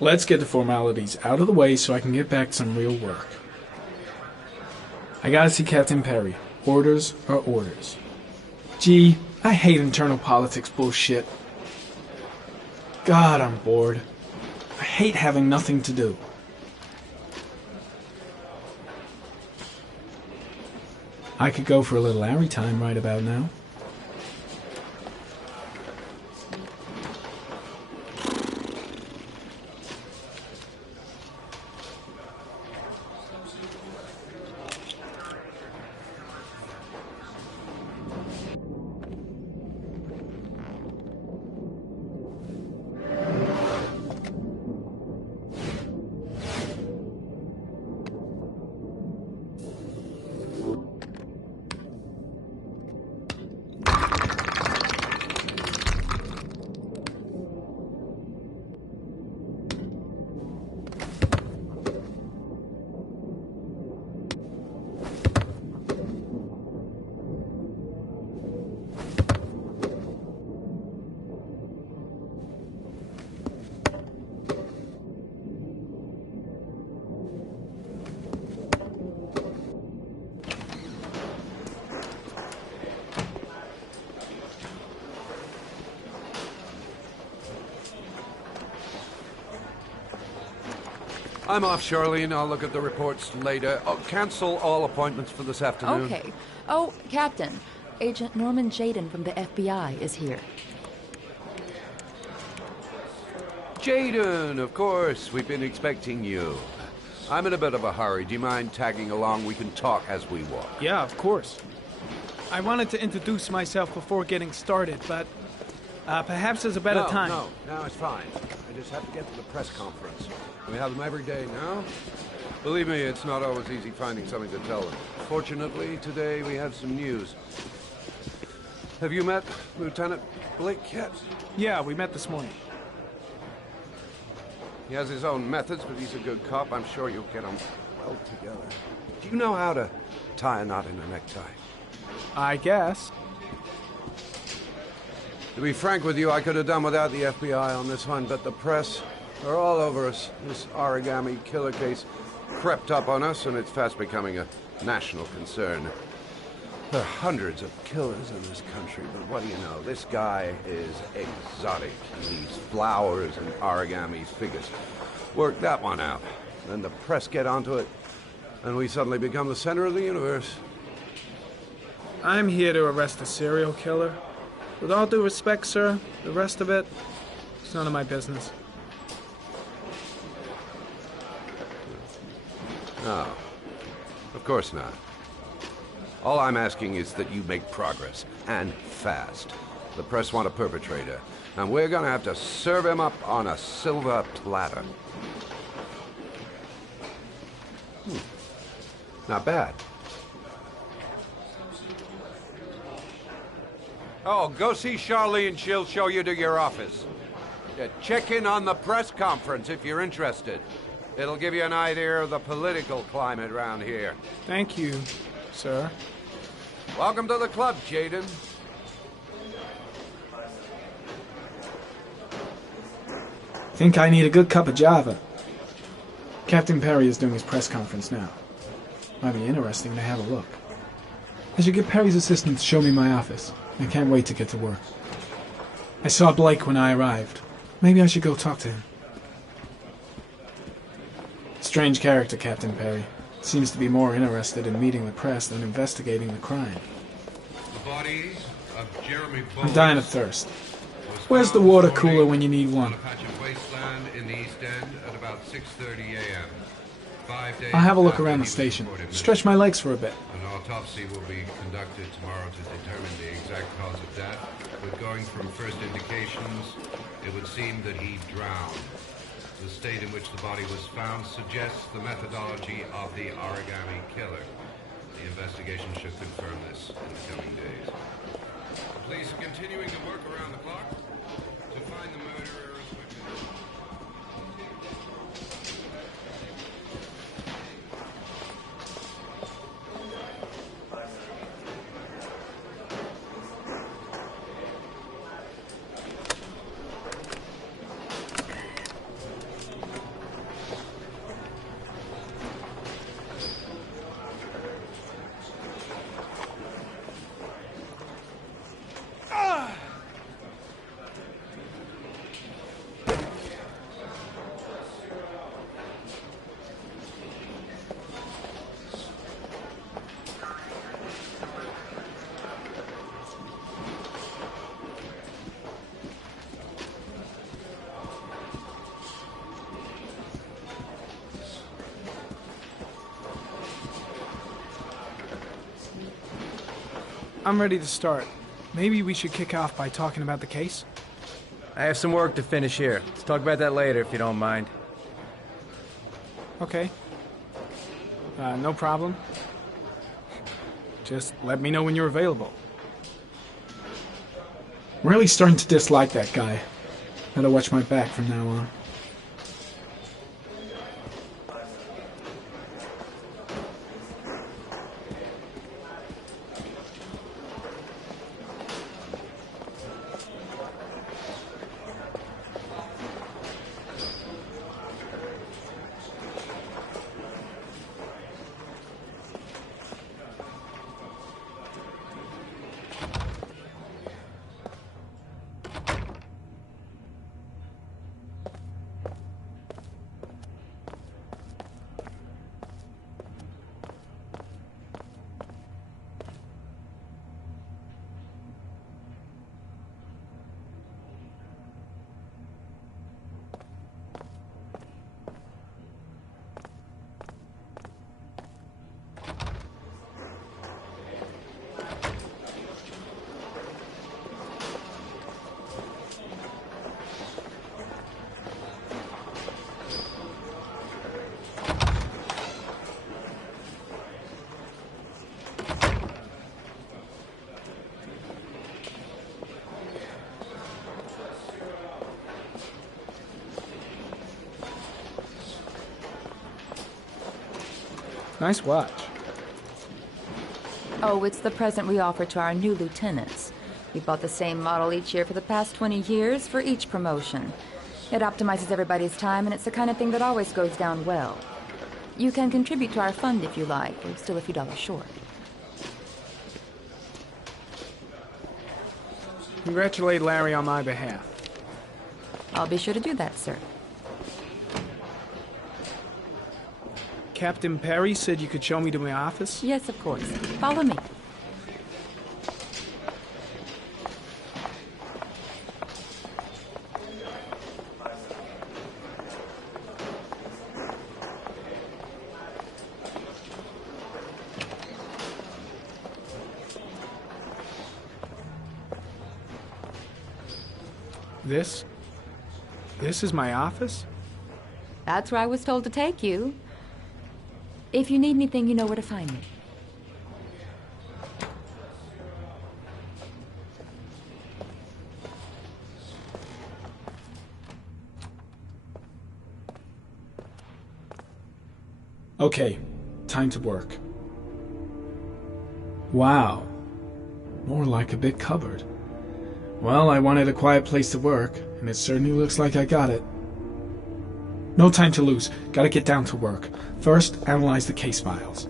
Let's get the formalities out of the way so I can get back to some real work. I gotta see Captain Perry. Orders are orders. Gee, I hate internal politics bullshit. God, I'm bored. I hate having nothing to do. I could go for a little Larry time right about now. I'm off, Charlene. I'll look at the reports later. Oh, cancel all appointments for this afternoon. Okay. Oh, Captain. Agent Norman Jayden from the FBI is here. Jayden, of course. We've been expecting you. I'm in a bit of a hurry. Do you mind tagging along? We can talk as we walk. Yeah, of course. I wanted to introduce myself before getting started, but perhaps there's a better time. No, it's fine. I just have to get to the press conference. We have them every day now. Believe me, it's not always easy finding something to tell them. Fortunately, today we have some news. Have you met Lieutenant Blake yet? Yeah, we met this morning. He has his own methods, but he's a good cop. I'm sure you'll get on well together. Do you know how to tie a knot in a necktie? I guess. To be frank with you, I could have done without the FBI on this one, but the press are all over us. This origami killer case crept up on us, and it's fast becoming a national concern. There are hundreds of killers in this country, but what do you know? This guy is exotic. These flowers and origami figures. Work that one out. Then the press get onto it, and we suddenly become the center of the universe. I'm here to arrest a serial killer. With all due respect, sir, the rest of it, it's none of my business. No, of course not. All I'm asking is that you make progress, and fast. The press want a perpetrator, and we're gonna have to serve him up on a silver platter. Not bad. Oh, go see Charlene. She'll show you to your office. Yeah, check in on the press conference if you're interested. It'll give you an idea of the political climate around here. Thank you, sir. Welcome to the club, Jayden. Think I need a good cup of Java. Captain Perry is doing his press conference now. Might be interesting to have a look. I should get Perry's assistant to show me my office. I can't wait to get to work. I saw Blake when I arrived. Maybe I should go talk to him. Strange character, Captain Perry. Seems to be more interested in meeting the press than investigating the crime. The body of Jeremy I'm dying of thirst. Where's the water cooler when you need one? a patch of wasteland in the East End at about 6:30 a.m. 5 days I'll have a look after around the he was station. reported missing. Stretch my legs for a bit. An autopsy will be conducted tomorrow to determine the exact cause of death. But going from first indications, it would seem that he drowned. The state in which the body was found suggests the methodology of the origami killer. The investigation should confirm this in the coming days. Police are continuing to work around the clock to find the murderer as quickly as I'm ready to start. Maybe we should kick off by talking about the case? I have some work to finish here. Let's talk about that later, if you don't mind. Okay. No problem. Just let me know when you're available. Really starting to dislike that guy. Better watch my back from now on. Nice watch. Oh, it's the present we offer to our new lieutenants. We bought the same model each year for the past 20 years for each promotion. It optimizes everybody's time, and it's the kind of thing that always goes down well. You can contribute to our fund if you like. We're still a few dollars short. Congratulate Larry on my behalf. I'll be sure to do that, sir. Captain Perry said you could show me to my office? Yes, of course. Follow me. This is my office? That's where I was told to take you. If you need anything, you know where to find me. Okay, time to work. Wow. More like a big cupboard. Well, I wanted a quiet place to work, and it certainly looks like I got it. No time to lose. Gotta get down to work. First, analyze the case files.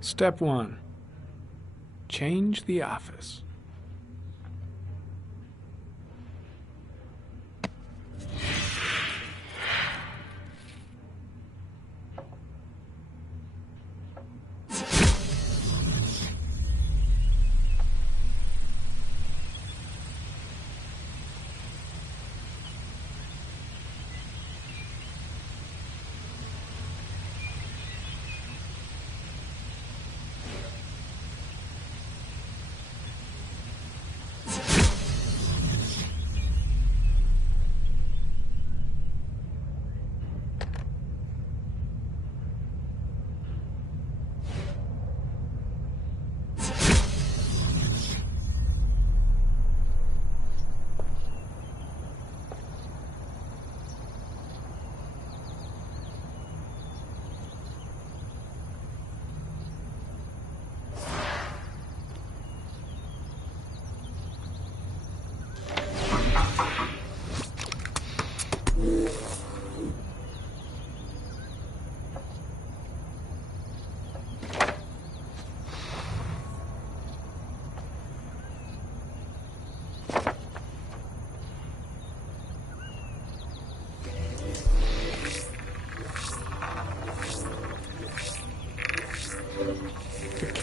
Step 1. Change the office.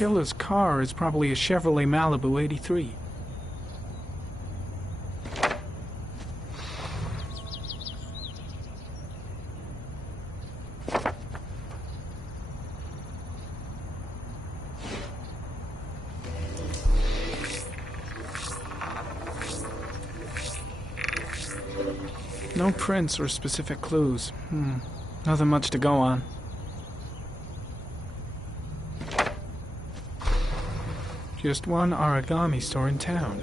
killer's car is probably a Chevrolet Malibu 83. No prints or specific clues. Nothing much to go on. Just one origami store in town.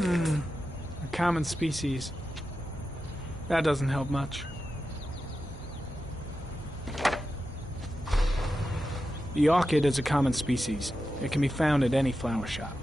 A common species. That doesn't help much. The orchid is a common species. It can be found at any flower shop.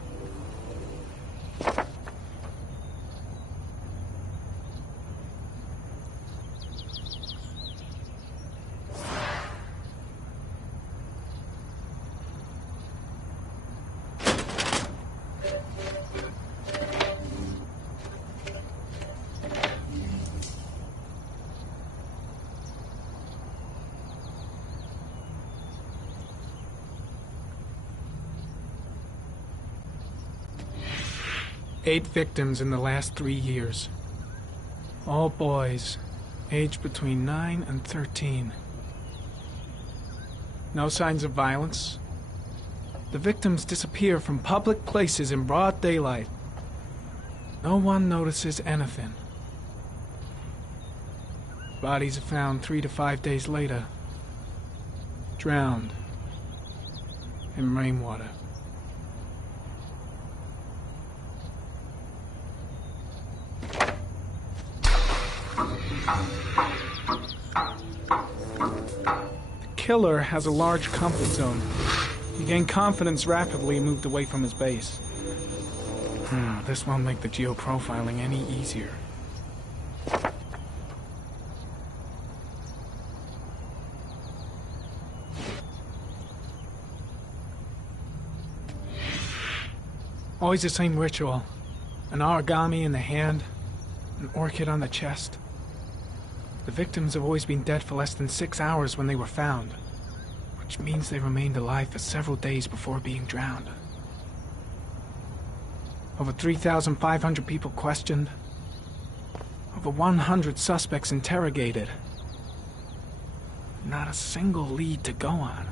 Eight victims in the last 3 years. All boys, aged between 9 and 13. No signs of violence. The victims disappear from public places in broad daylight. No one notices anything. Bodies are found 3 to 5 days later, drowned in rainwater. The killer has a large comfort zone. He gained confidence rapidly and moved away from his base. This won't make the geoprofiling any easier. Always the same ritual. An origami in the hand, an orchid on the chest. The victims have always been dead for less than 6 hours when they were found, which means they remained alive for several days before being drowned. Over 3,500 people questioned. Over 100 suspects interrogated. Not a single lead to go on.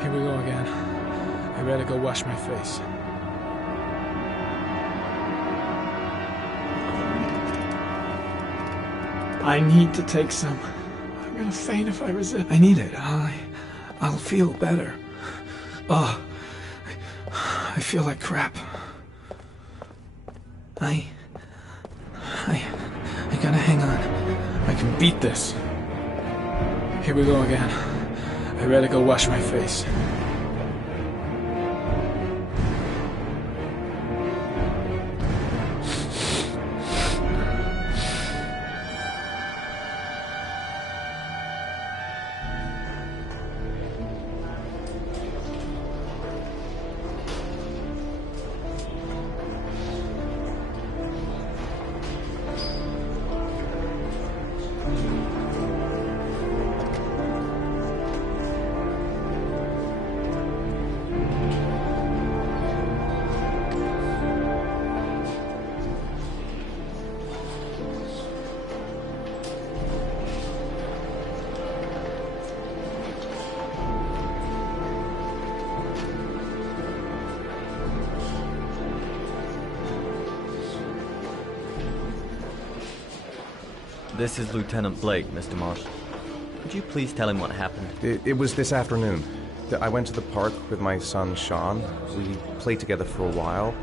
Here we go again. I better go wash my face. I need to take some. I'm gonna faint if I resist. I need it. I'll feel better. Oh, I feel like crap. I gotta hang on. I can beat this. Here we go again. I better go wash my face. This is Lieutenant Blake, Mr. Marsh. Could you please tell him what happened? It was this afternoon. I went to the park with my son, Sean. We played together for a while,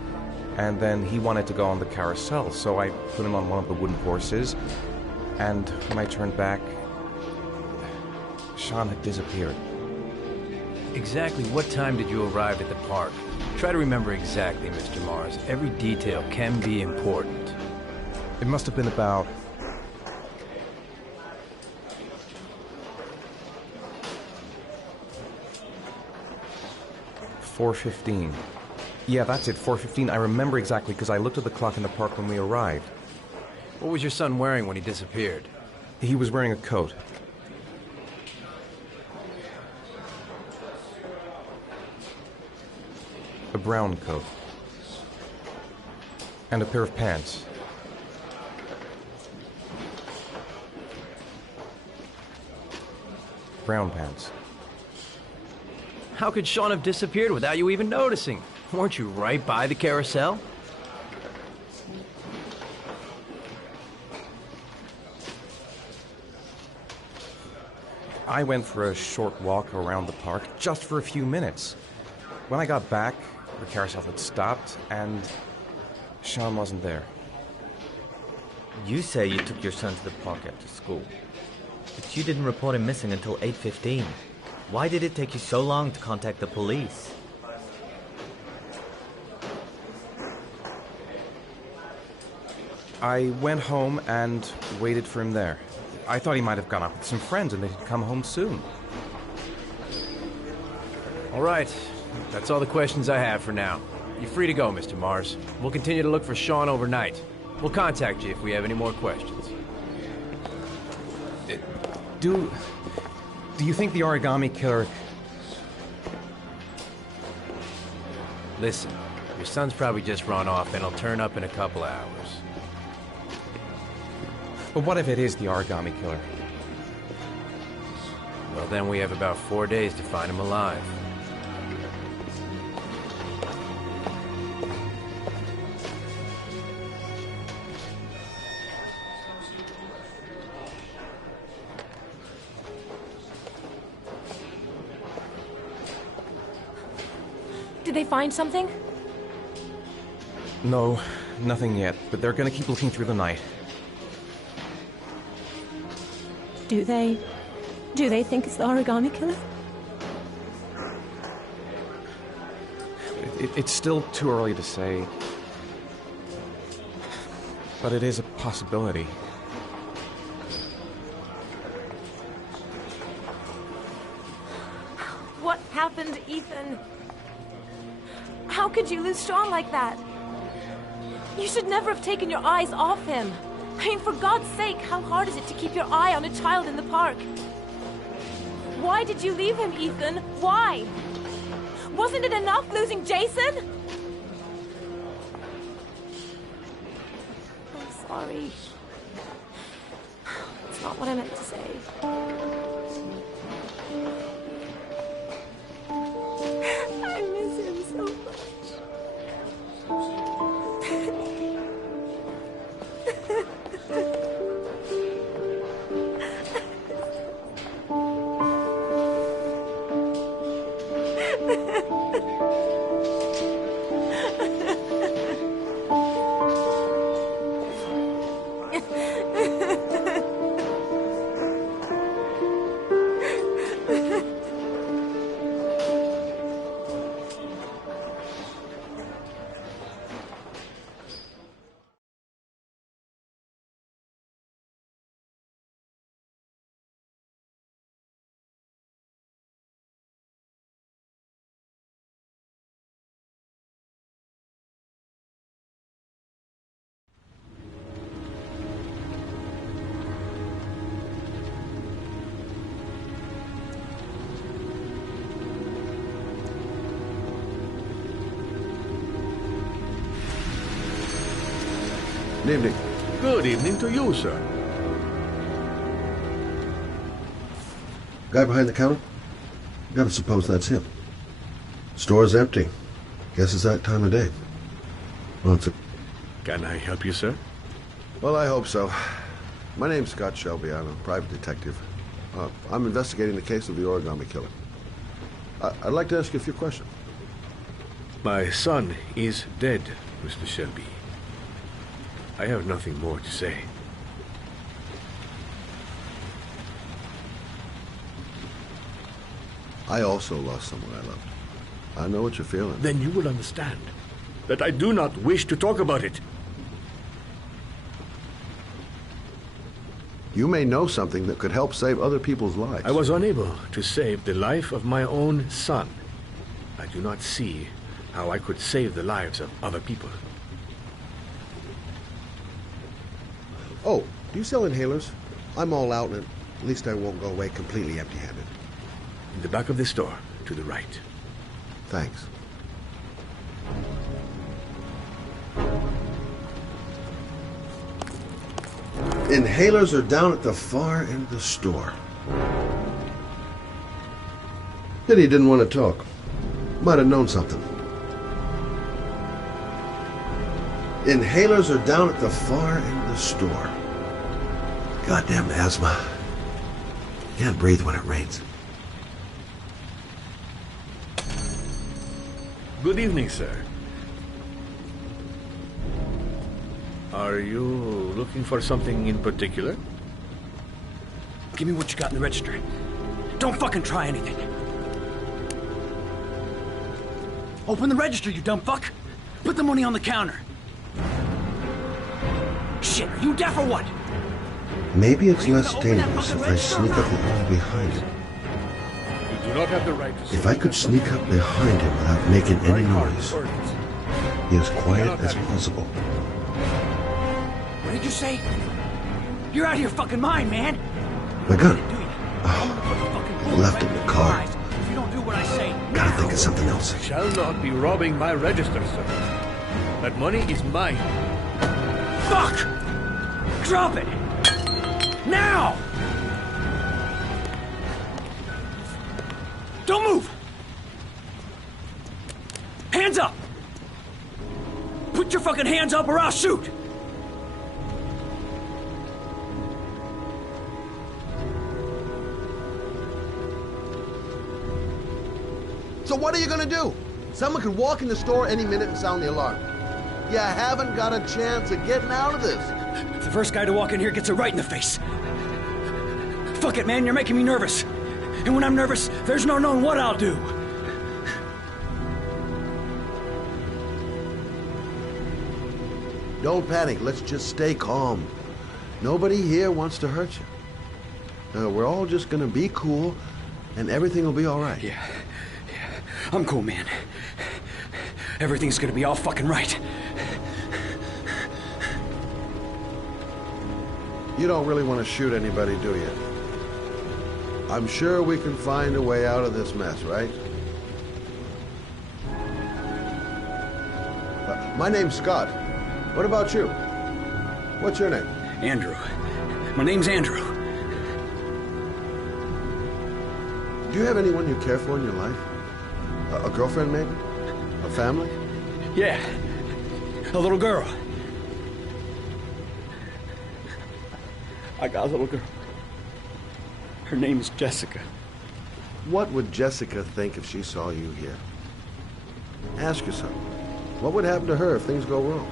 and then he wanted to go on the carousel, so I put him on one of the wooden horses, and when I turned back, Sean had disappeared. Exactly what time did you arrive at the park? Try to remember exactly, Mr. Mars. Every detail can be important. It must have been about... $4:15. Yeah, that's it, 4:15. I remember exactly because I looked at the clock in the park when we arrived. What was your son wearing when he disappeared? He was wearing a coat. A brown coat. And a pair of pants. Brown pants. How could Sean have disappeared without you even noticing? Weren't you right by the carousel? I went for a short walk around the park, just for a few minutes. When I got back, the carousel had stopped, and Sean wasn't there. You say you took your son to the park after school, but you didn't report him missing until 8:15. Why did it take you so long to contact the police? I went home and waited for him there. I thought he might have gone out with some friends and they'd come home soon. All right. That's all the questions I have for now. You're free to go, Mr. Mars. We'll continue to look for Sean overnight. We'll contact you if we have any more questions. Do you think the origami killer... Listen, your son's probably just run off and he'll turn up in a couple of hours. But what if it is the origami killer? Well, then we have about 4 days to find him alive. Did they find something? No, nothing yet, but they're gonna keep looking through the night. Do they think it's the origami killer? It's still too early to say. But it is a possibility. What happened, Ethan? How could you lose Sean like that? You should never have taken your eyes off him. I mean, for God's sake, how hard is it to keep your eye on a child in the park? Why did you leave him, Ethan? Why? Wasn't it enough losing Jason? I'm sorry. It's not what I meant to say. I miss him so much. Good evening. Good evening to you, sir. Guy behind the counter? Gotta suppose that's him. Store's empty. Guess it's that time of day. Well, it's a... Can I help you, sir? Well, I hope so. My name's Scott Shelby. I'm a private detective. I'm investigating the case of the Origami Killer. I'd like to ask you a few questions. My son is dead, Mr. Shelby. I have nothing more to say. I also lost someone I loved. I know what you're feeling. Then you will understand that I do not wish to talk about it. You may know something that could help save other people's lives. I was unable to save the life of my own son. I do not see how I could save the lives of other people. Oh, do you sell inhalers? I'm all out, and at least I won't go away completely empty-handed. In the back of the store, to the right. Thanks. Inhalers are down at the far end of the store. Pity he didn't want to talk. Might have known something. Inhalers are down at the far end of the store. Goddamn asthma. Can't breathe when it rains. Good evening, sir. Are you looking for something in particular? Give me what you got in the register. Don't fucking try anything. Open the register, you dumb fuck. Put the money on the counter. Shit, are you deaf or what? Maybe it's less dangerous if I sneak up behind him. You do not have the right to... If I could sneak up behind him without making any noise, be as quiet as possible. What did you say? You're out of your fucking mind, man. My gun. Oh, left it in the car. If you don't do what I say, Gotta think of something else. You shall not be robbing my register, sir. That money is mine. Fuck! Drop it! Now! Don't move! Hands up! Put your fucking hands up or I'll shoot! So what are you gonna do? Someone could walk in the store any minute and sound the alarm. You haven't got a chance of getting out of this. If the first guy to walk in here gets it right in the face. Fuck it, man, you're making me nervous. And when I'm nervous, there's no knowing what I'll do. Don't panic. Let's just stay calm. Nobody here wants to hurt you. We're all just gonna be cool, and everything will be all right. Yeah. I'm cool, man. Everything's gonna be all fucking right. You don't really want to shoot anybody, do you? I'm sure we can find a way out of this mess, right? My name's Scott. What about you? What's your name? Andrew. My name's Andrew. Do you have anyone you care for in your life? A girlfriend, maybe? A family? Yeah. A little girl. I got a little girl. Her name's Jessica. What would Jessica think if she saw you here? Ask yourself, what would happen to her if things go wrong?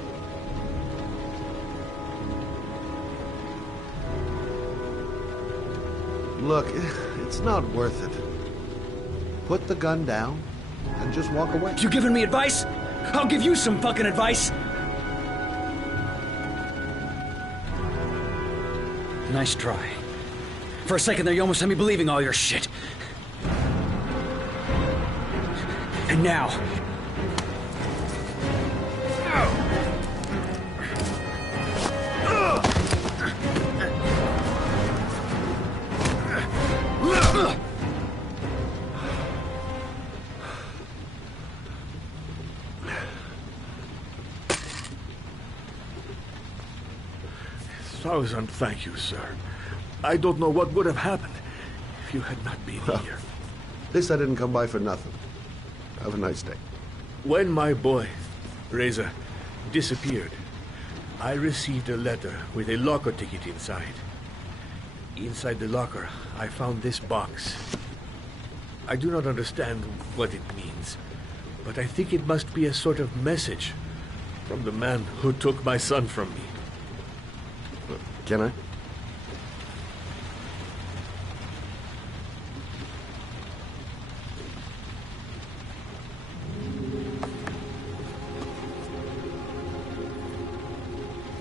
Look, it's not worth it. Put the gun down and just walk away. You giving me advice? I'll give you some fucking advice. Nice try. For a second there, you almost had me believing all your shit. And now... Thousand thank you, sir. I don't know what would have happened if you had not been here. At least I didn't come by for nothing. Have a nice day. When my boy, Reza, disappeared, I received a letter with a locker ticket inside. Inside the locker, I found this box. I do not understand what it means, but I think it must be a sort of message from the man who took my son from me. Can I?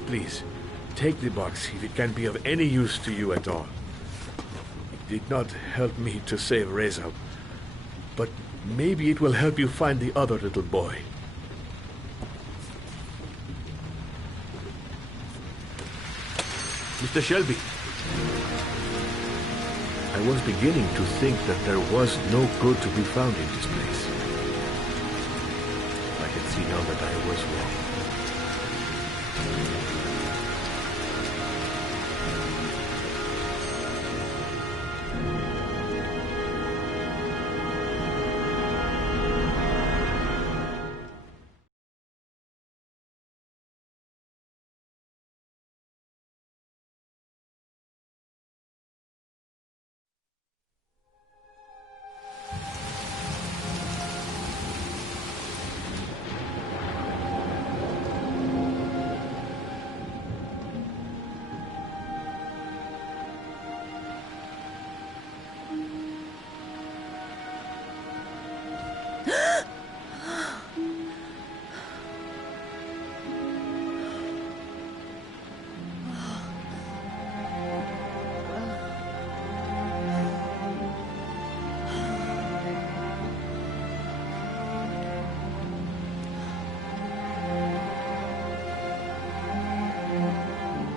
Please, take the box if it can be of any use to you at all. It did not help me to save Reza, but maybe it will help you find the other little boy. Mr. Shelby, I was beginning to think that there was no good to be found in this place. I can see now that I was wrong.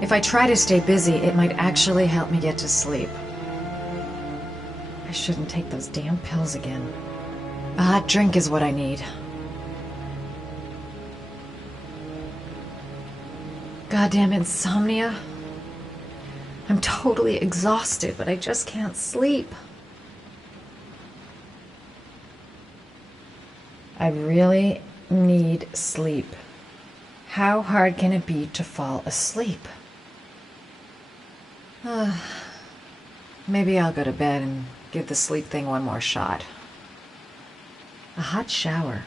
If I try to stay busy, it might actually help me get to sleep. I shouldn't take those damn pills again. A hot drink is what I need. Goddamn insomnia. I'm totally exhausted, but I just can't sleep. I really need sleep. How hard can it be to fall asleep? Maybe I'll go to bed and give the sleep thing one more shot. A hot shower.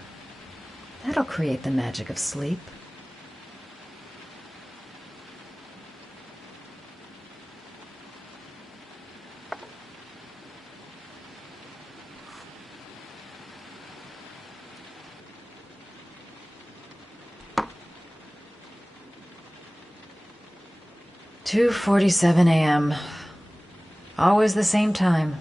That'll create the magic of sleep. "2:47 a.m. Always the same time.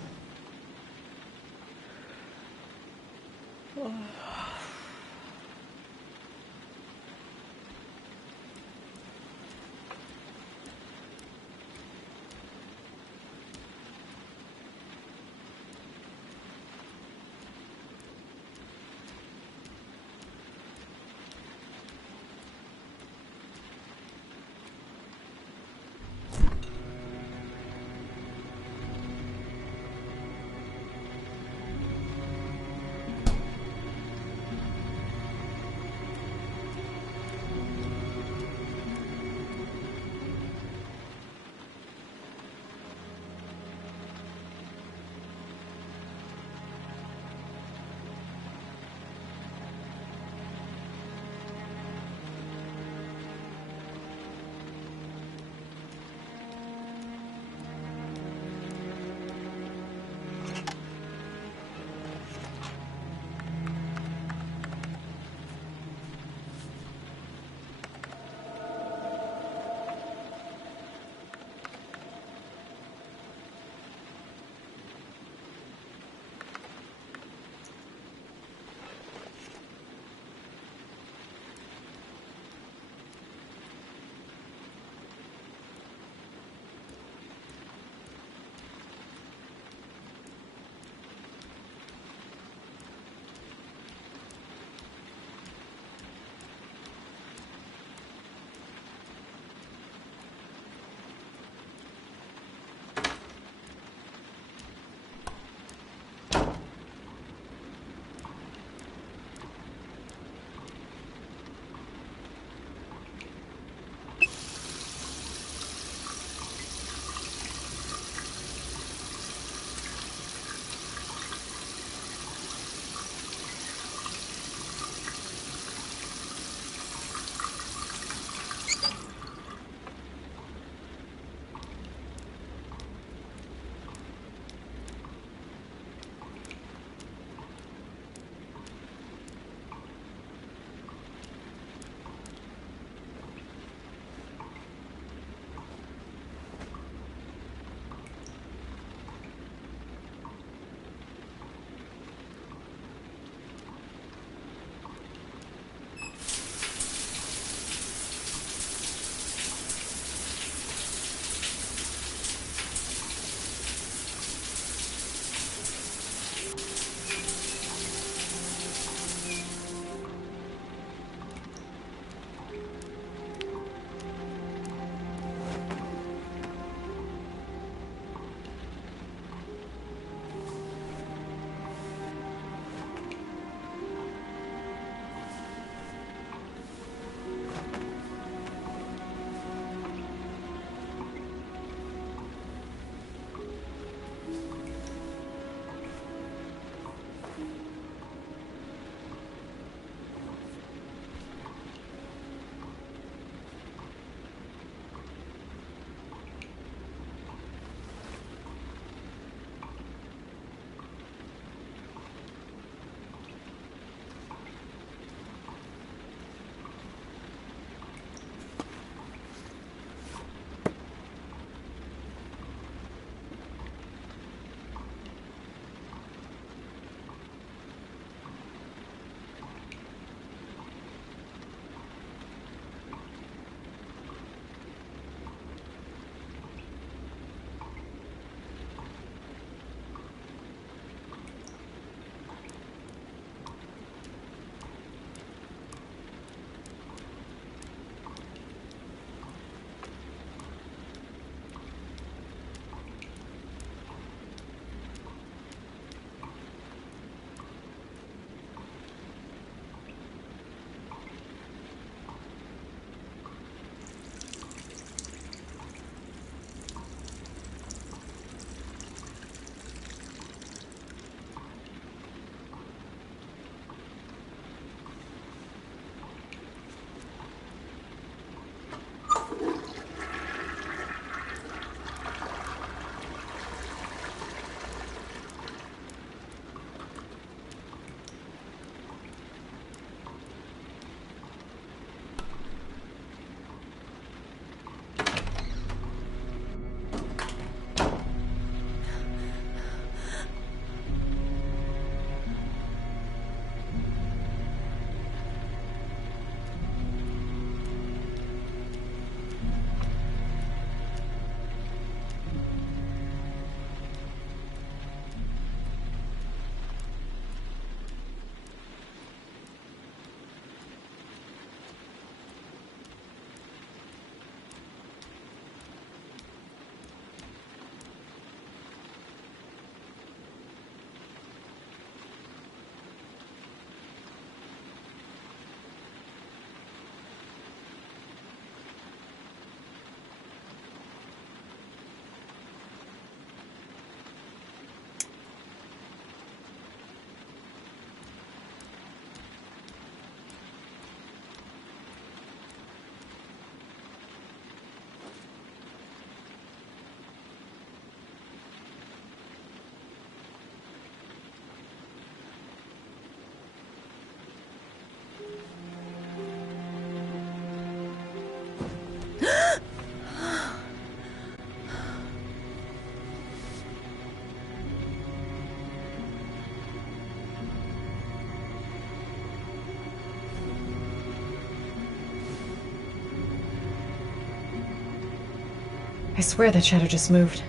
I swear that shadow just moved.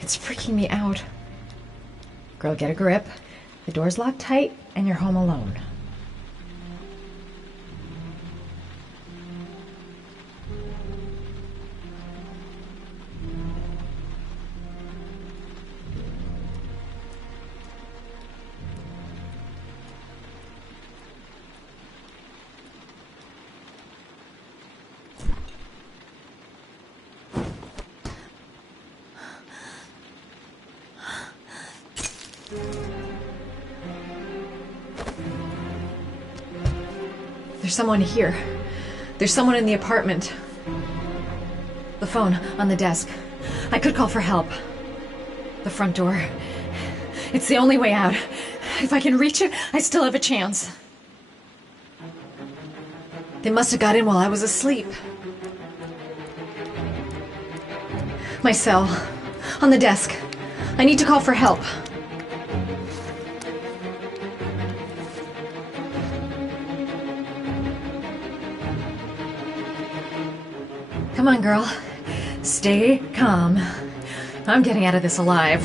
It's freaking me out. Girl, get a grip. The door's locked tight, and you're home alone. There's someone here. There's someone in the apartment. The phone on the desk. I could call for help. The front door. It's the only way out. If I can reach it, I still have a chance. They must have got in while I was asleep. My cell. On the desk. I need to call for help. Come on, girl. Stay calm. I'm getting out of this alive.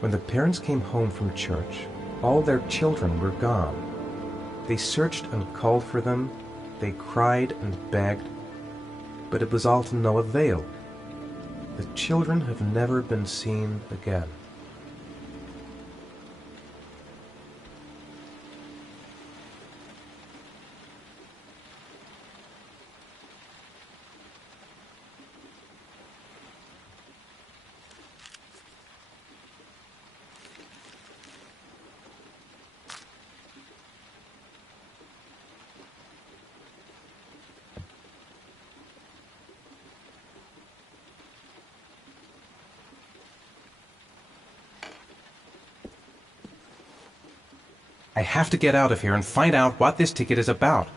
When the parents came home from church, all their children were gone. They searched and called for them, they cried and begged, but it was all to no avail. The children have never been seen again. I have to get out of here and find out what this ticket is about.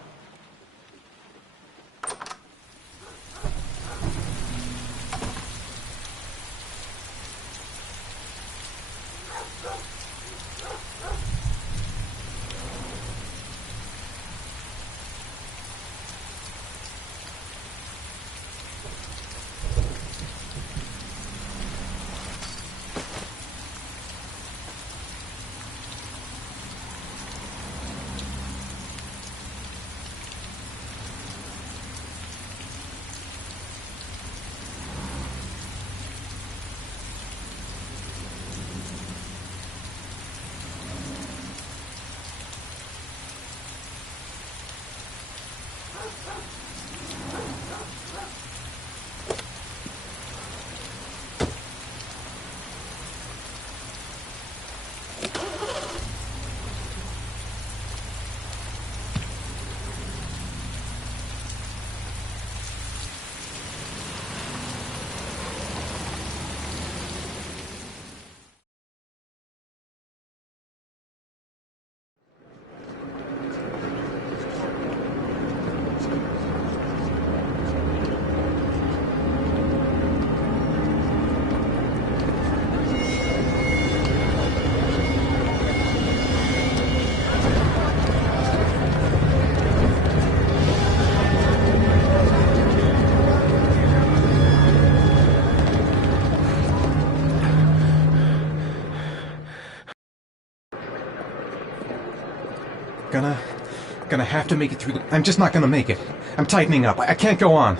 Gonna have to make it through I'm just not gonna make it. I'm tightening up. I can't go on.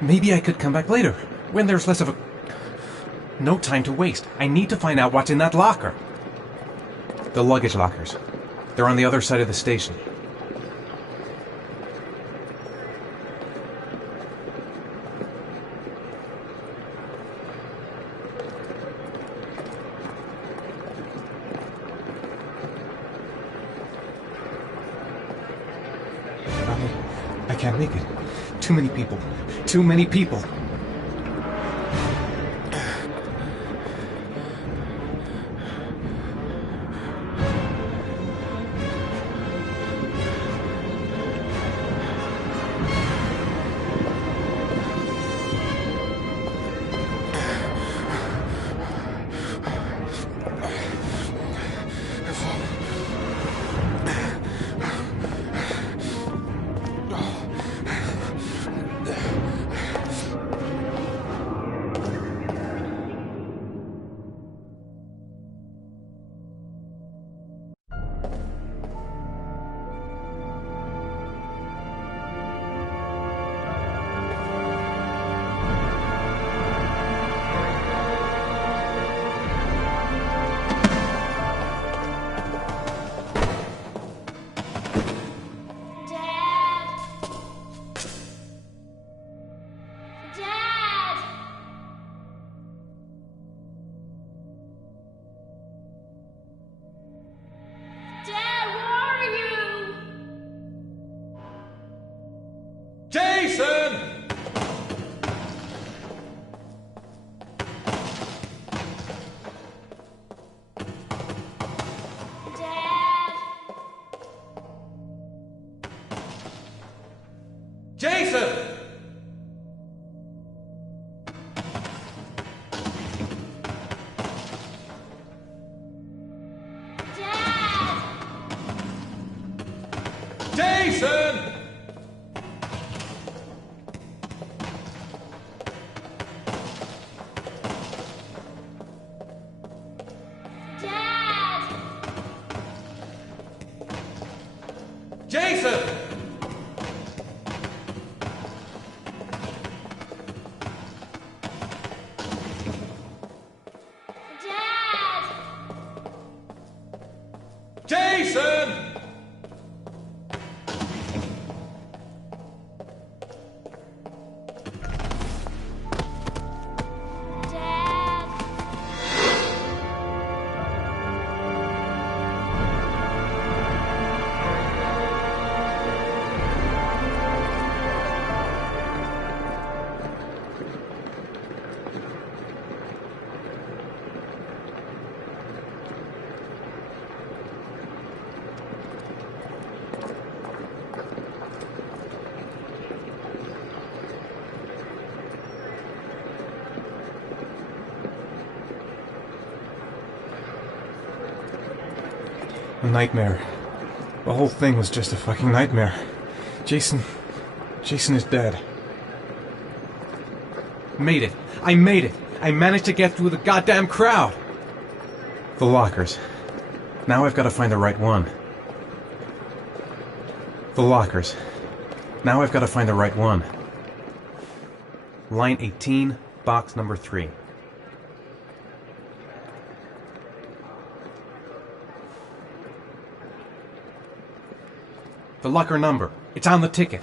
Maybe I could come back later, when there's less of a... No time to waste. I need to find out what's in that locker. The luggage lockers. They're on the other side of the station. I can't make it. Too many people. Too many people. Jason! Dad! Jason! A nightmare. The whole thing was just a fucking nightmare. Jason is dead. Made it. I made it. I managed to get through the goddamn crowd. The lockers. Now I've got to find the right one. The lockers. Now I've got to find the right one. Line 18, box number 3. The locker number. It's on the ticket.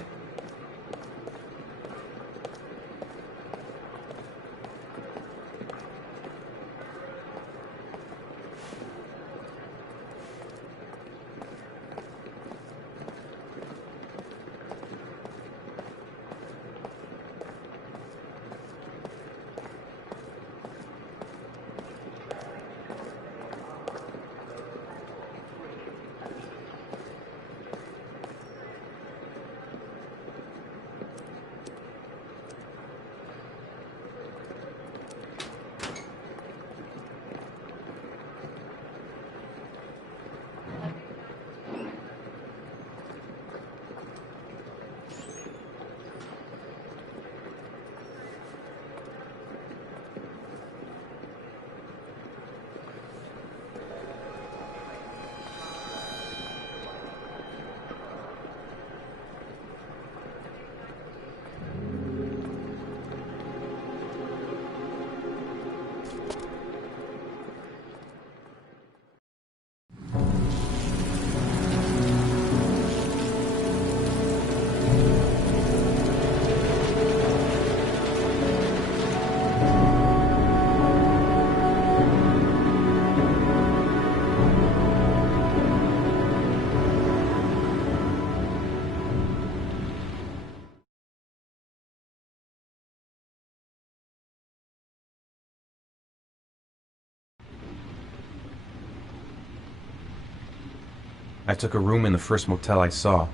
I took a room in the first motel I saw.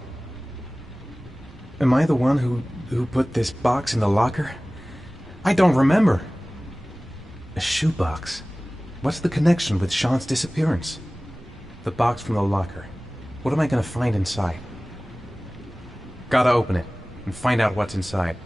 Am I the one who put this box in the locker? I don't remember. A shoebox. What's the connection with Sean's disappearance? The box from the locker. What am I gonna find inside? Gotta open it and find out what's inside.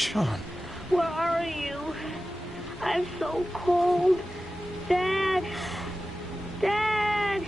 Sean. Where are you? I'm so cold. Dad! Dad!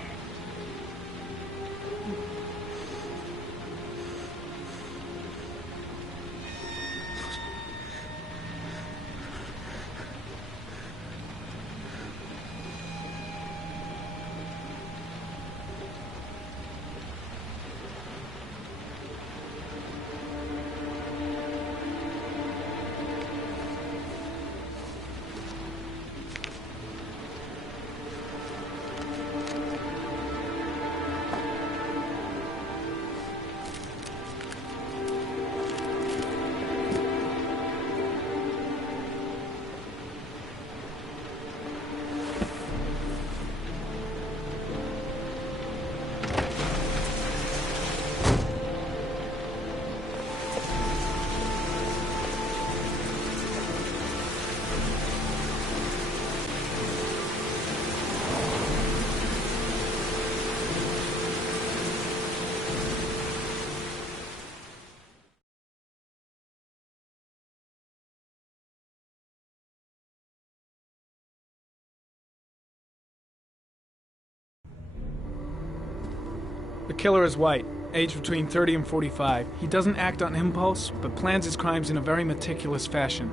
The killer is white, aged between 30 and 45. He doesn't act on impulse, but plans his crimes in a very meticulous fashion.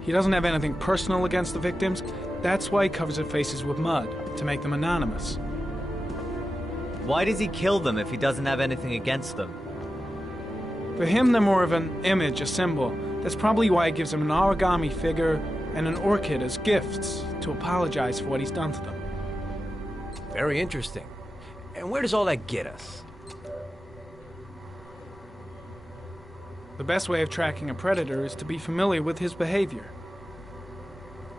He doesn't have anything personal against the victims. That's why he covers their faces with mud, to make them anonymous. Why does he kill them if he doesn't have anything against them? For him, they're more of an image, a symbol. That's probably why he gives them an origami figure and an orchid as gifts, to apologize for what he's done to them. Very interesting. And where does all that get us? The best way of tracking a predator is to be familiar with his behavior.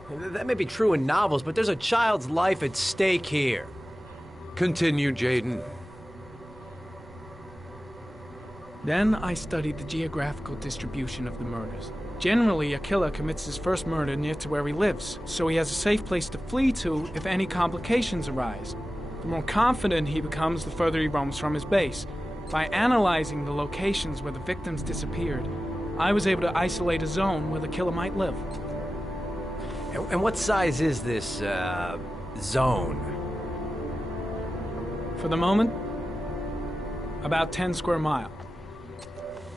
That may be true in novels, but there's a child's life at stake here. Continue, Jayden. Then I studied the geographical distribution of the murders. Generally, a killer commits his first murder near to where he lives, so he has a safe place to flee to if any complications arise. The more confident he becomes, the further he roams from his base. By analyzing the locations where the victims disappeared, I was able to isolate a zone where the killer might live. And what size is this, zone? For the moment, about 10 square miles.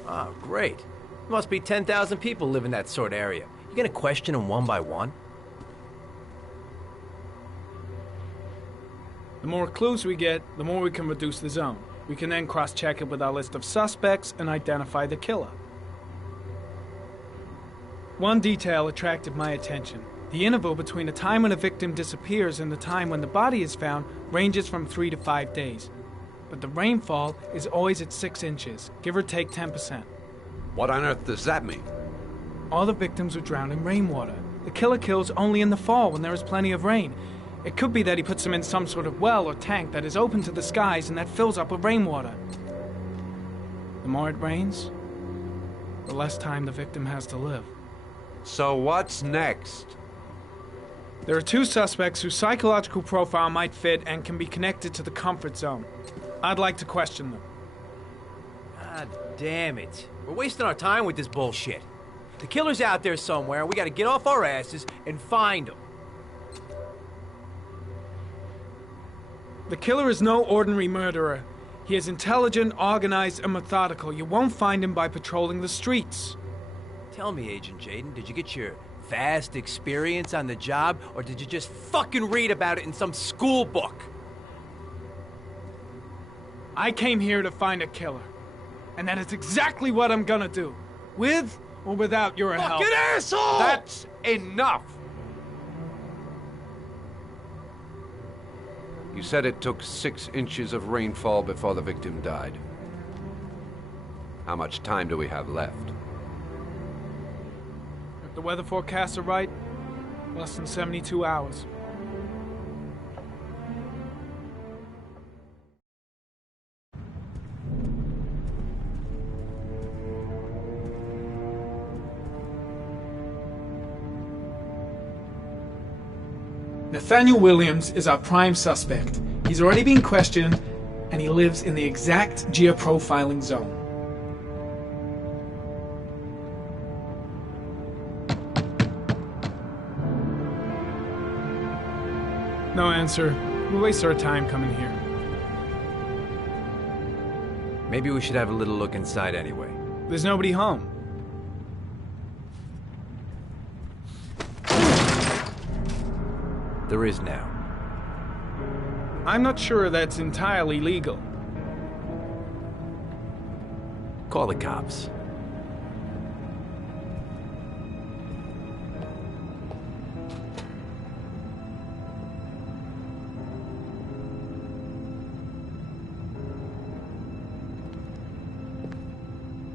Oh, great. There must be 10,000 people live in that sort of area. You gonna question them one by one? The more clues we get, the more we can reduce the zone. We can then cross-check it with our list of suspects and identify the killer. One detail attracted my attention. The interval between the time when a victim disappears and the time when the body is found ranges from 3 to 5 days. But the rainfall is always at 6 inches, give or take 10%. What on earth does that mean? All the victims were drowned in rainwater. The killer kills only in the fall when there is plenty of rain. It could be that he puts them in some sort of well or tank that is open to the skies and that fills up with rainwater. The more it rains, the less time the victim has to live. So what's next? There are 2 suspects whose psychological profile might fit and can be connected to the comfort zone. I'd like to question them. God damn it. We're wasting our time with this bullshit. The killer's out there somewhere, and we gotta get off our asses and find him. The killer is no ordinary murderer. He is intelligent, organized, and methodical. You won't find him by patrolling the streets. Tell me, Agent Jayden, did you get your vast experience on the job, or did you just fucking read about it in some school book? I came here to find a killer. And that is exactly what I'm gonna do. With or without your help. Fucking asshole! That's enough! You said it took 6 inches of rainfall before the victim died. How much time do we have left? If the weather forecasts are right, less than 72 hours. Nathaniel Williams is our prime suspect. He's already been questioned, and he lives in the exact geoprofiling zone. No answer. We waste our time coming here. Maybe we should have a little look inside anyway. There's nobody home. There is now. I'm not sure that's entirely legal. Call the cops.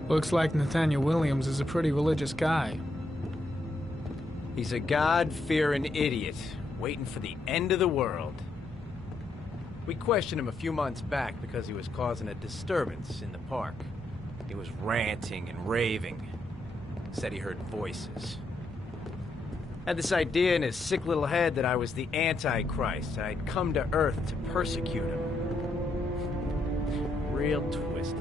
Looks like Nathaniel Williams is a pretty religious guy. He's a God-fearing idiot, waiting for the end of the world. We questioned him a few months back because he was causing a disturbance in the park. He was ranting and raving. Said he heard voices. Had this idea in his sick little head that I was the Antichrist. I'd come to Earth to persecute him. Real twisted.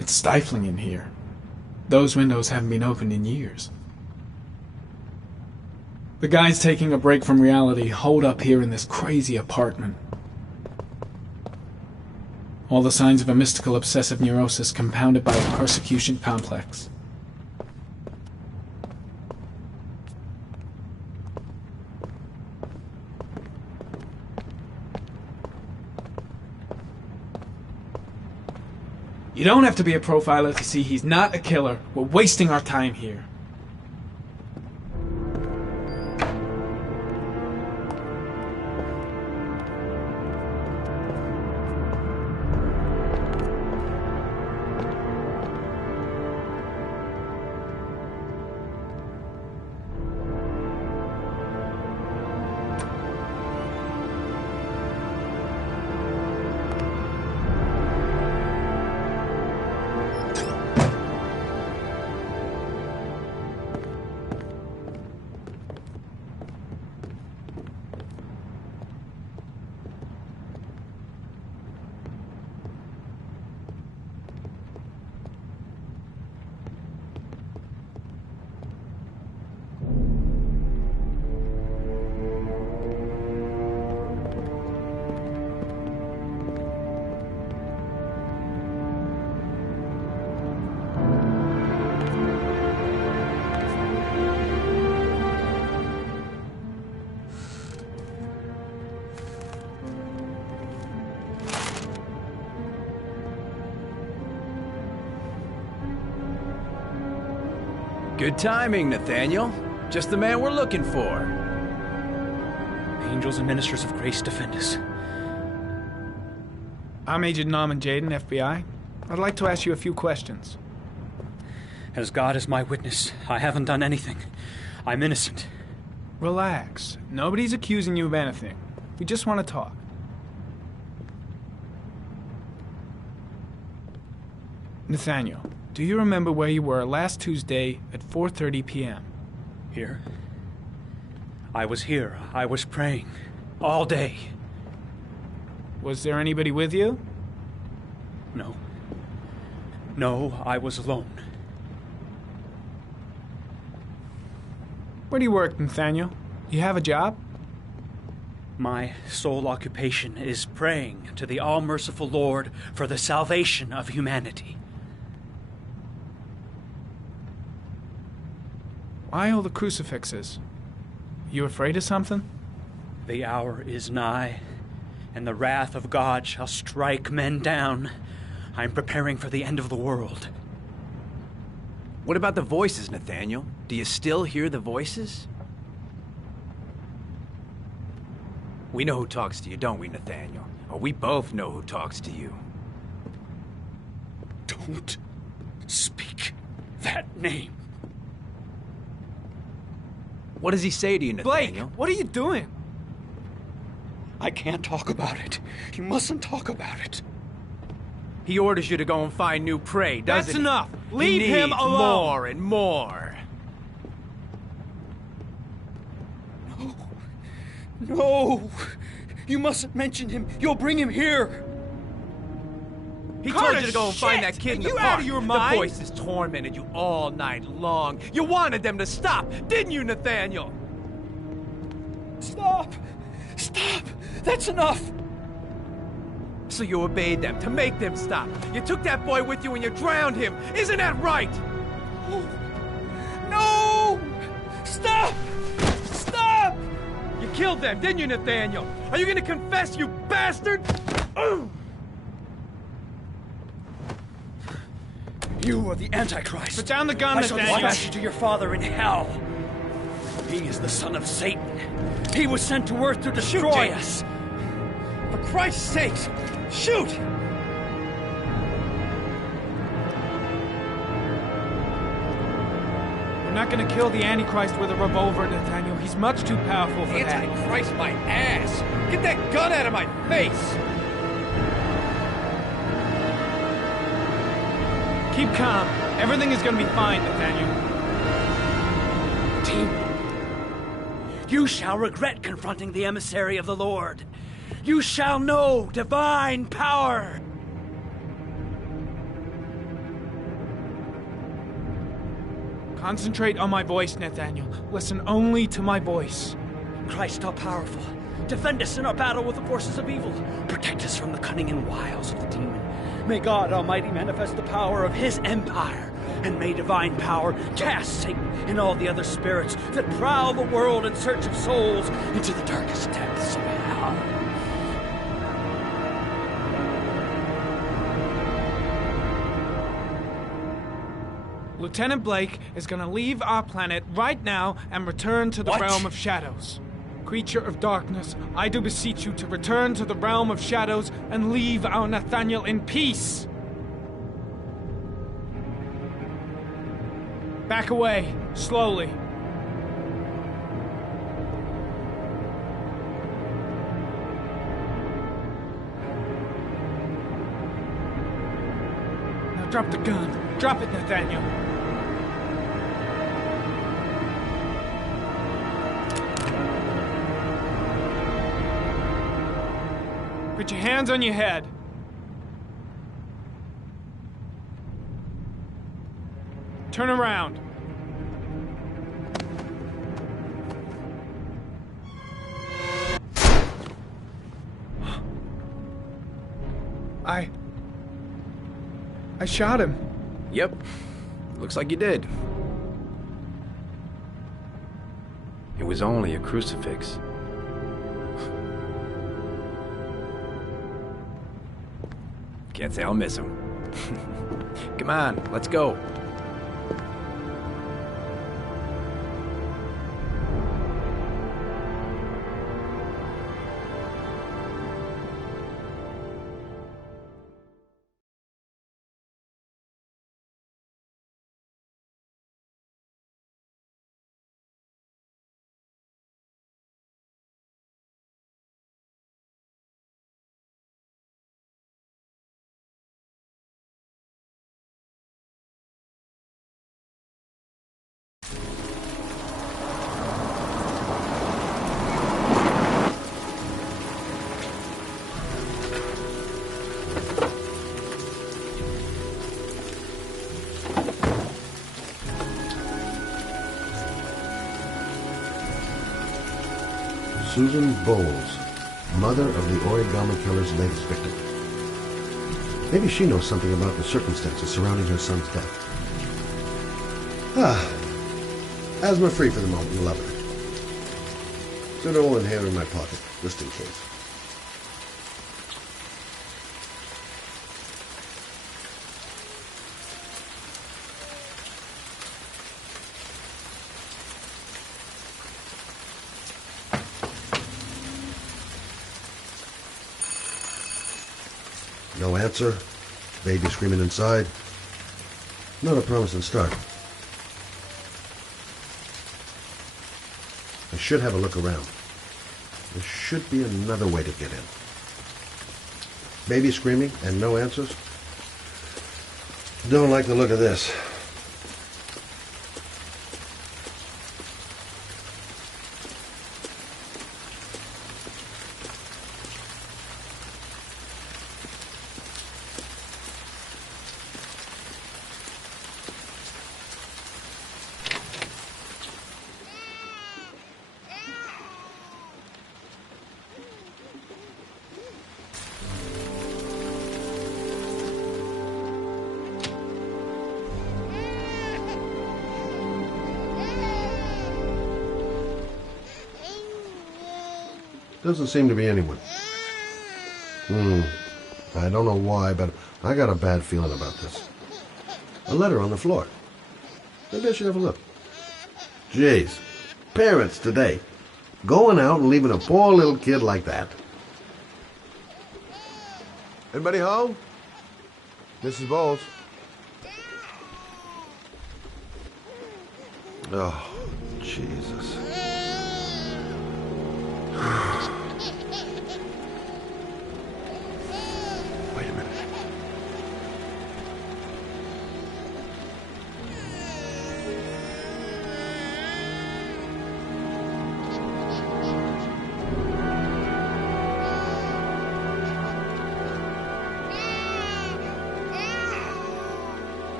It's stifling in here. Those windows haven't been opened in years. The guys taking a break from reality holed up here in this crazy apartment. All the signs of a mystical obsessive neurosis compounded by a persecution complex. You don't have to be a profiler to see he's not a killer. We're wasting our time here. Good timing, Nathaniel. Just the man we're looking for. Angels and ministers of grace defend us. I'm Agent Norman Jayden, FBI. I'd like to ask you a few questions. As God is my witness, I haven't done anything. I'm innocent. Relax. Nobody's accusing you of anything. We just want to talk. Nathaniel, do you remember where you were last Tuesday at 4:30 p.m.? Here? I was here. I was praying. All day. Was there anybody with you? No. No, I was alone. Where do you work, Nathaniel? You have a job? My sole occupation is praying to the all-merciful Lord for the salvation of humanity. Why all the crucifixes? You afraid of something? The hour is nigh, and the wrath of God shall strike men down. I'm preparing for the end of the world. What about the voices, Nathaniel? Do you still hear the voices? We know who talks to you, don't we, Nathaniel? Or we both know who talks to you. Don't speak that name. What does he say to you, Nathaniel? Blake, what are you doing? I can't talk about it. You mustn't talk about it. He orders you to go and find new prey, doesn't That's he? enough. He Leave him needs alone. more and more. No! You mustn't mention him. You'll bring him here. He Carter, told you to go and find that kid in the you park. out of your mind? The voices tormented you all night long. You wanted them to stop, didn't you, Nathaniel? Stop! Stop! That's enough! So you obeyed them to make them stop. You took that boy with you and you drowned him. Isn't that right? No! Stop! Stop! You killed them, didn't you, Nathaniel? Are you gonna confess, you bastard? You are the Antichrist. Put down the gun, I shall Nathaniel. dispatch you to your father in hell. He is the son of Satan. He was sent to earth to destroy us. For Christ's sakes, shoot! We're not gonna kill the Antichrist with a revolver, Nathaniel. He's much too powerful for that. Antichrist, my ass! Get that gun out of my face! Keep calm. Everything is gonna be fine, Nathaniel. Team, you shall regret confronting the emissary of the Lord. You shall know divine power. Concentrate on my voice, Nathaniel. Listen only to my voice. Christ all powerful, defend us in our battle with the forces of evil. Protect us from the cunning and wiles of the demon. May God Almighty manifest the power of his empire, and may divine power cast Satan and all the other spirits that prowl the world in search of souls into the darkest depths of hell. Lieutenant Blake is gonna leave our planet right now and return to the realm of shadows. Creature of darkness, I do beseech you to return to the realm of shadows and leave our Nathaniel in peace. Back away, slowly. Now drop the gun. Drop it, Nathaniel. Put your hands on your head. Turn around. I shot him. Yep. Looks like you did. It was only a crucifix. Can't say I'll miss him. Come on, let's go. Susan Bowles, mother of the Origami Killer's latest victim. Maybe she knows something about the circumstances surrounding her son's death. Asthma free for the moment, you love it. Got an old inhaler in my pocket, just in case. No answer. Baby screaming inside. Not a promising start. I should have a look around. There should be another way to get in. Baby screaming and no answers? Don't like the look of this. Doesn't seem to be anyone. I don't know why, but I got a bad feeling about this. A letter on the floor. Maybe I should have a look. Jeez. Parents today. Going out and leaving a poor little kid like that. Anybody home? Mrs. Bowles? Oh, Jesus. Wait a minute.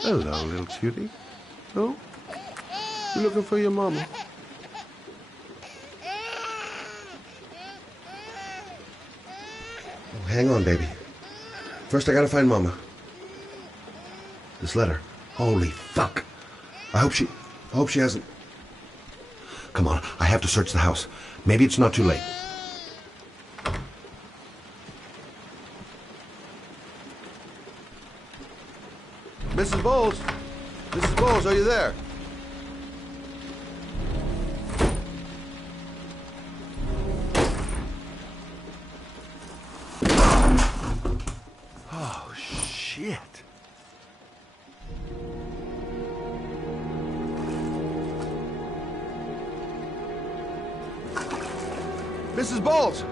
Hello, little cutie. Oh? You looking for your mama? Oh, hang on, baby. First, I gotta find Mama. This letter. Holy fuck. I hope she hasn't... Come on, I have to search the house. Maybe it's not too late. Mrs. Bowles? Mrs. Bowles, are you there? Oh, shit. Mrs. Bowles!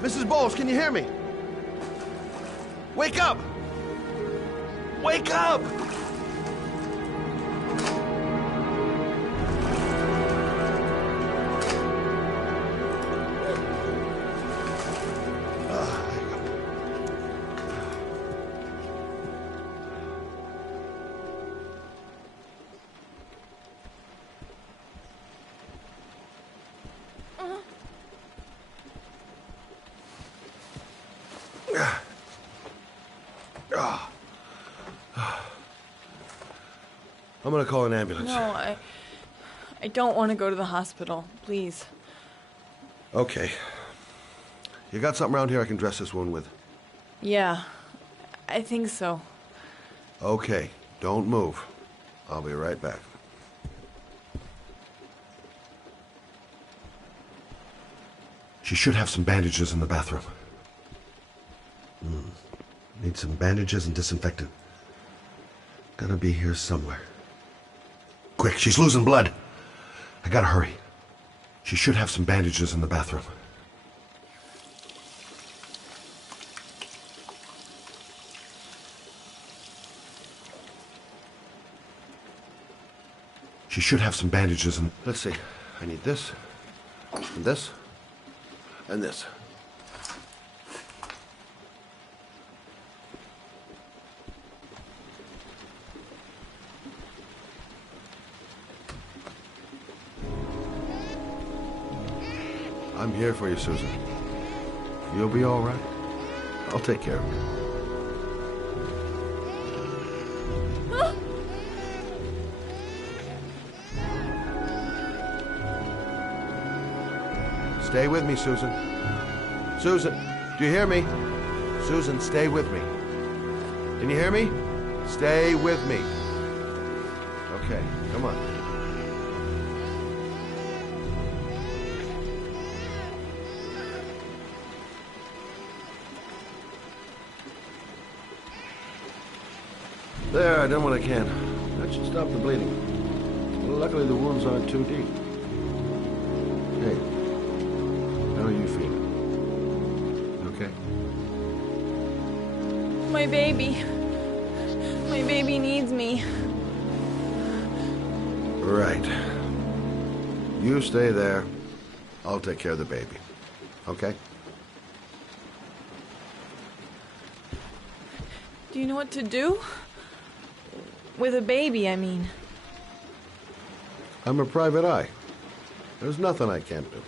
Mrs. Bowles, can you hear me? Wake up! Wake up! I'm gonna call an ambulance. No, I don't want to go to the hospital. Please. Okay. You got something around here I can dress this wound with? Yeah, I think so. Okay, don't move. I'll be right back. She should have some bandages in the bathroom. Need some bandages and disinfectant. Gotta be here somewhere. Quick, she's losing blood. I gotta hurry. She should have some bandages in the bathroom. She should have some bandages and... Let's see. I need this, and this, and this. I'm here for you, Susan. You'll be all right. I'll take care of you. Stay with me, Susan. Susan, do you hear me? Susan, stay with me. Can you hear me? Stay with me. Okay, come on. There, I done what I can. That should stop the bleeding. Well, luckily the wounds aren't too deep. Hey, how are you feeling? Okay? My baby. My baby needs me. Right. You stay there. I'll take care of the baby. Okay? Do you know what to do? With a baby, I mean. I'm a private eye. There's nothing I can't do.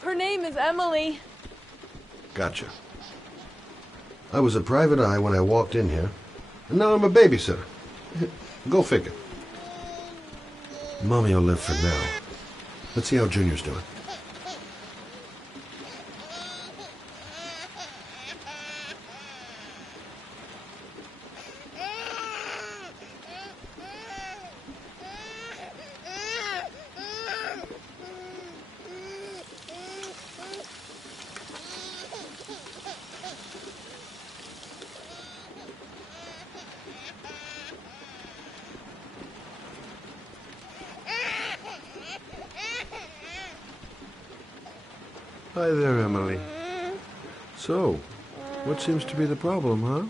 Her name is Emily. Gotcha. I was a private eye when I walked in here, and now I'm a babysitter. Go figure. Mommy will live for now. Let's see how Junior's doing. Hi there, Emily. So, what seems to be the problem, huh?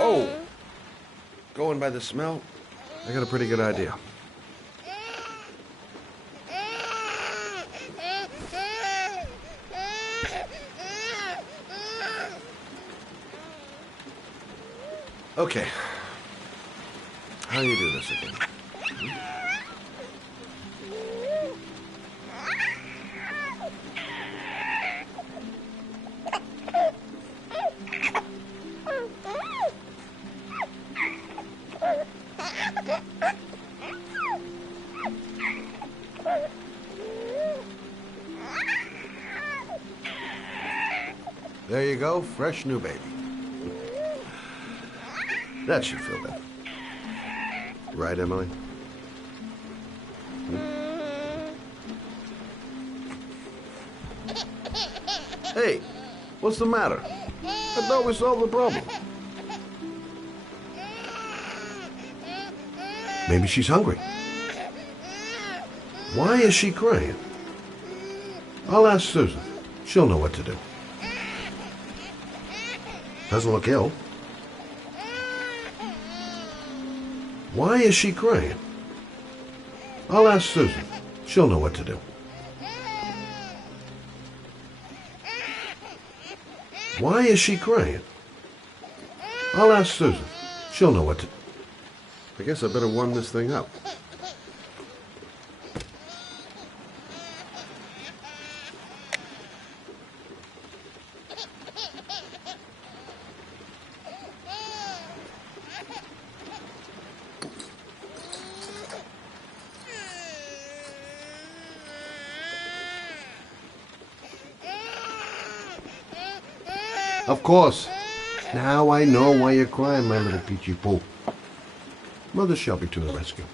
Oh! Going by the smell, I got a pretty good idea. Okay. How do you do this again? There you go, fresh new baby. That should feel better. Right, Emily? Hey, what's the matter? I thought we solved the problem. Maybe she's hungry. Why is she crying? I'll ask Susan. She'll know what to do. Doesn't look ill. Why is she crying? I'll ask Susan. She'll know what to do. Why is she crying? I'll ask Susan. She'll know what to do. I guess I better warm this thing up. Of course. Now I know why you're crying, my little peachy poo. Mother Shelby to the rescue.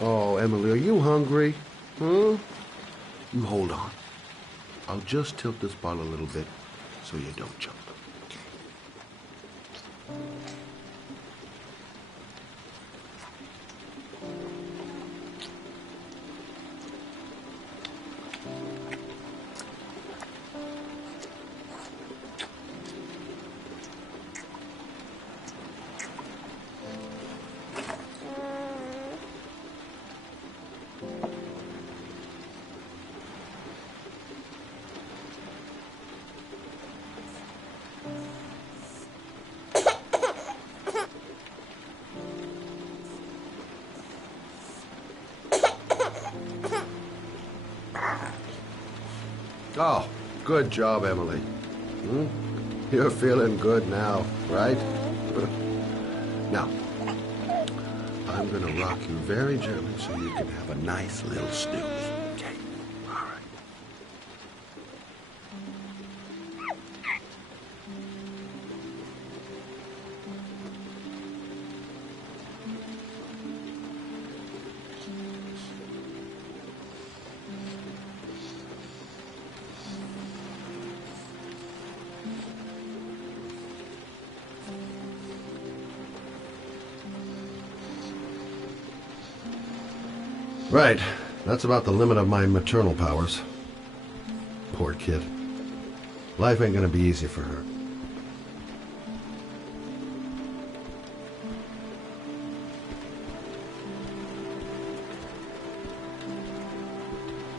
Oh, Emily, are you hungry? Huh? You hold on. I'll just tilt this bottle a little bit so you don't choke. Oh, good job, Emily. You're feeling good now, right? Now, I'm gonna rock you very gently so you can have a nice little snooze. Okay? All right. Right. That's about the limit of my maternal powers. Poor kid. Life ain't gonna be easy for her.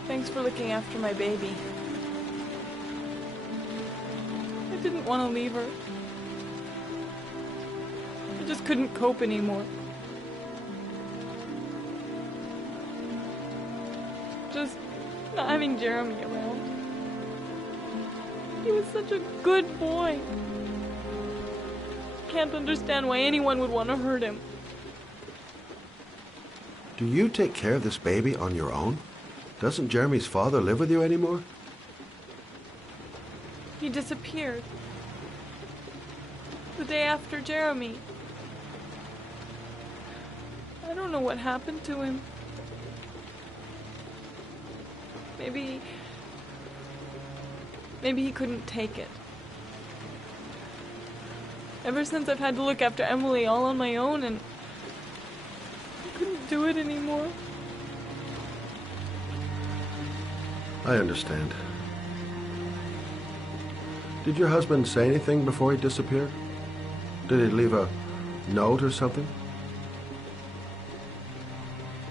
Thanks for looking after my baby. I didn't want to leave her. I just couldn't cope anymore. Just not having Jeremy around. He was such a good boy. Can't understand why anyone would want to hurt him. Do you take care of this baby on your own? Doesn't Jeremy's father live with you anymore? He disappeared. The day after Jeremy. I don't know what happened to him. Maybe he couldn't take it. Ever since I've had to look after Emily all on my own, and I couldn't do it anymore. I understand. Did your husband say anything before he disappeared? Did he leave a note or something?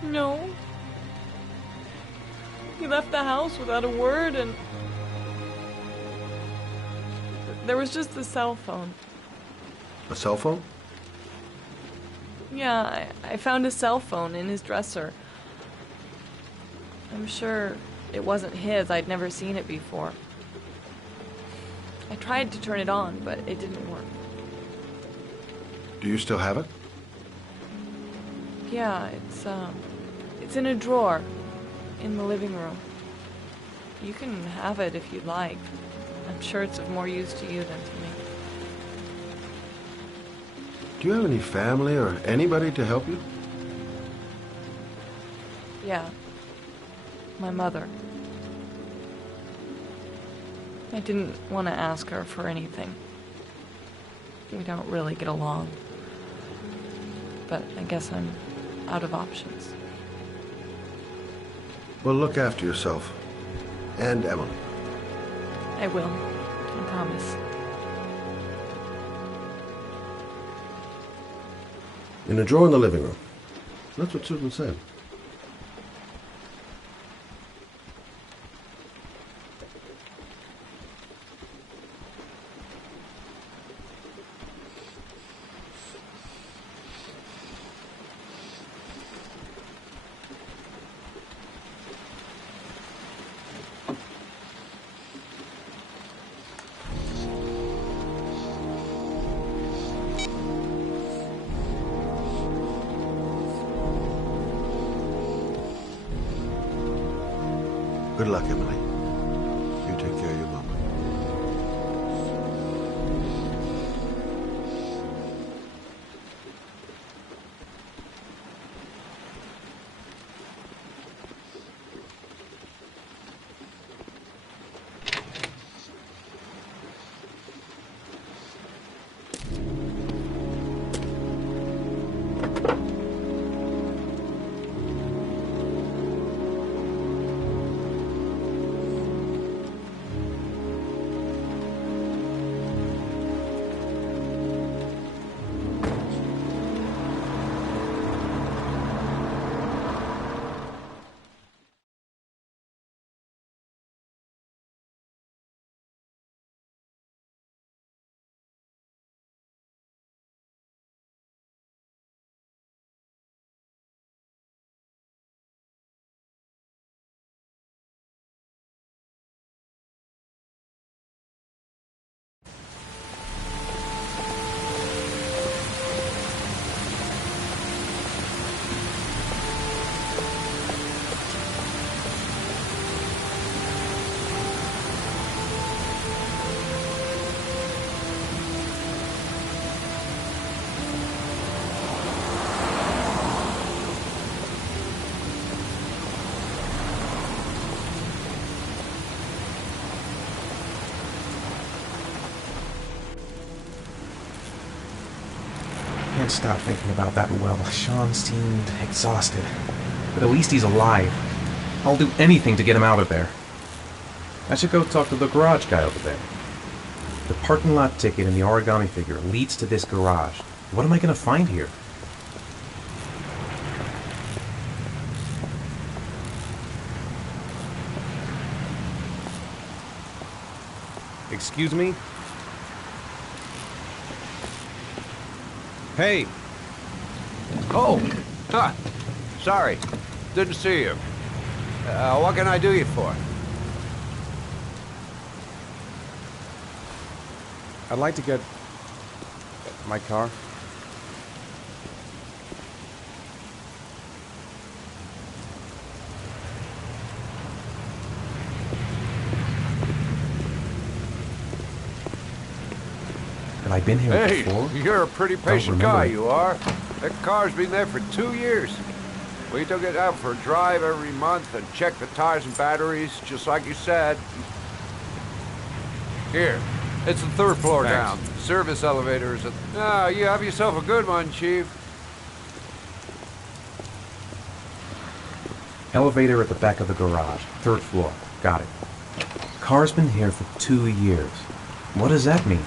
No. He left the house without a word, and there was just the cell phone. A cell phone? Yeah, I found a cell phone in his dresser. I'm sure it wasn't his. I'd never seen it before. I tried to turn it on, but it didn't work. Do you still have it? Yeah, it's in a drawer in the living room. You can have it if you'd like. I'm sure it's of more use to you than to me. Do you have any family or anybody to help you? Yeah. My mother. I didn't want to ask her for anything. We don't really get along. But I guess I'm out of options. Well, look after yourself. And Emily. I will. I promise. In a drawer in the living room. That's what Susan said. Good luck, Emily. You take care of your mama. Can't stop thinking about that well. Sean seemed exhausted. but at least he's alive. I'll do anything to get him out of there. I should go talk to the garage guy over there. The parking lot ticket and the origami figure leads to this garage. What am I going to find here? Excuse me? Hey! Oh! Huh. Sorry. Didn't see you. What can I do you for? I'd like to get my car. Have I been here before? Hey, you're a pretty patient guy, you are. That car's been there for 2 years. We took it out for a drive every month and checked the tires and batteries, just like you said. Here, it's the 3rd floor down. Service elevator is at... Ah, you have yourself a good one, Chief. Elevator at the back of the garage, 3rd floor. Got it. Car's been here for 2 years. What does that mean?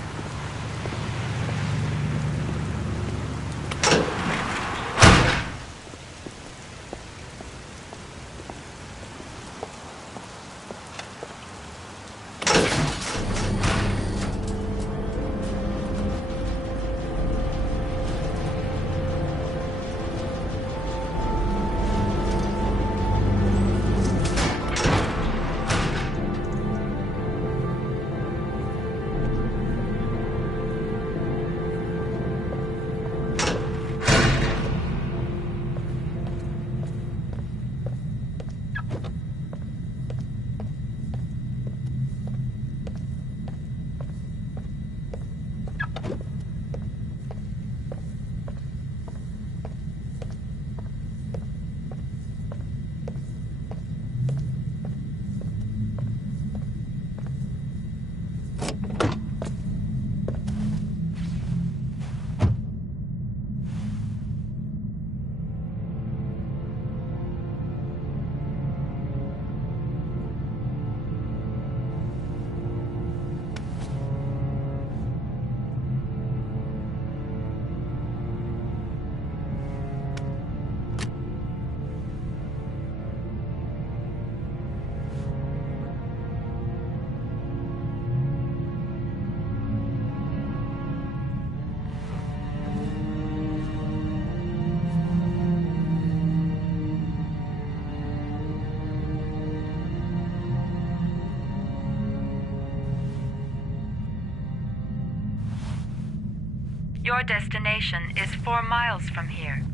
Your destination is 4 miles from here.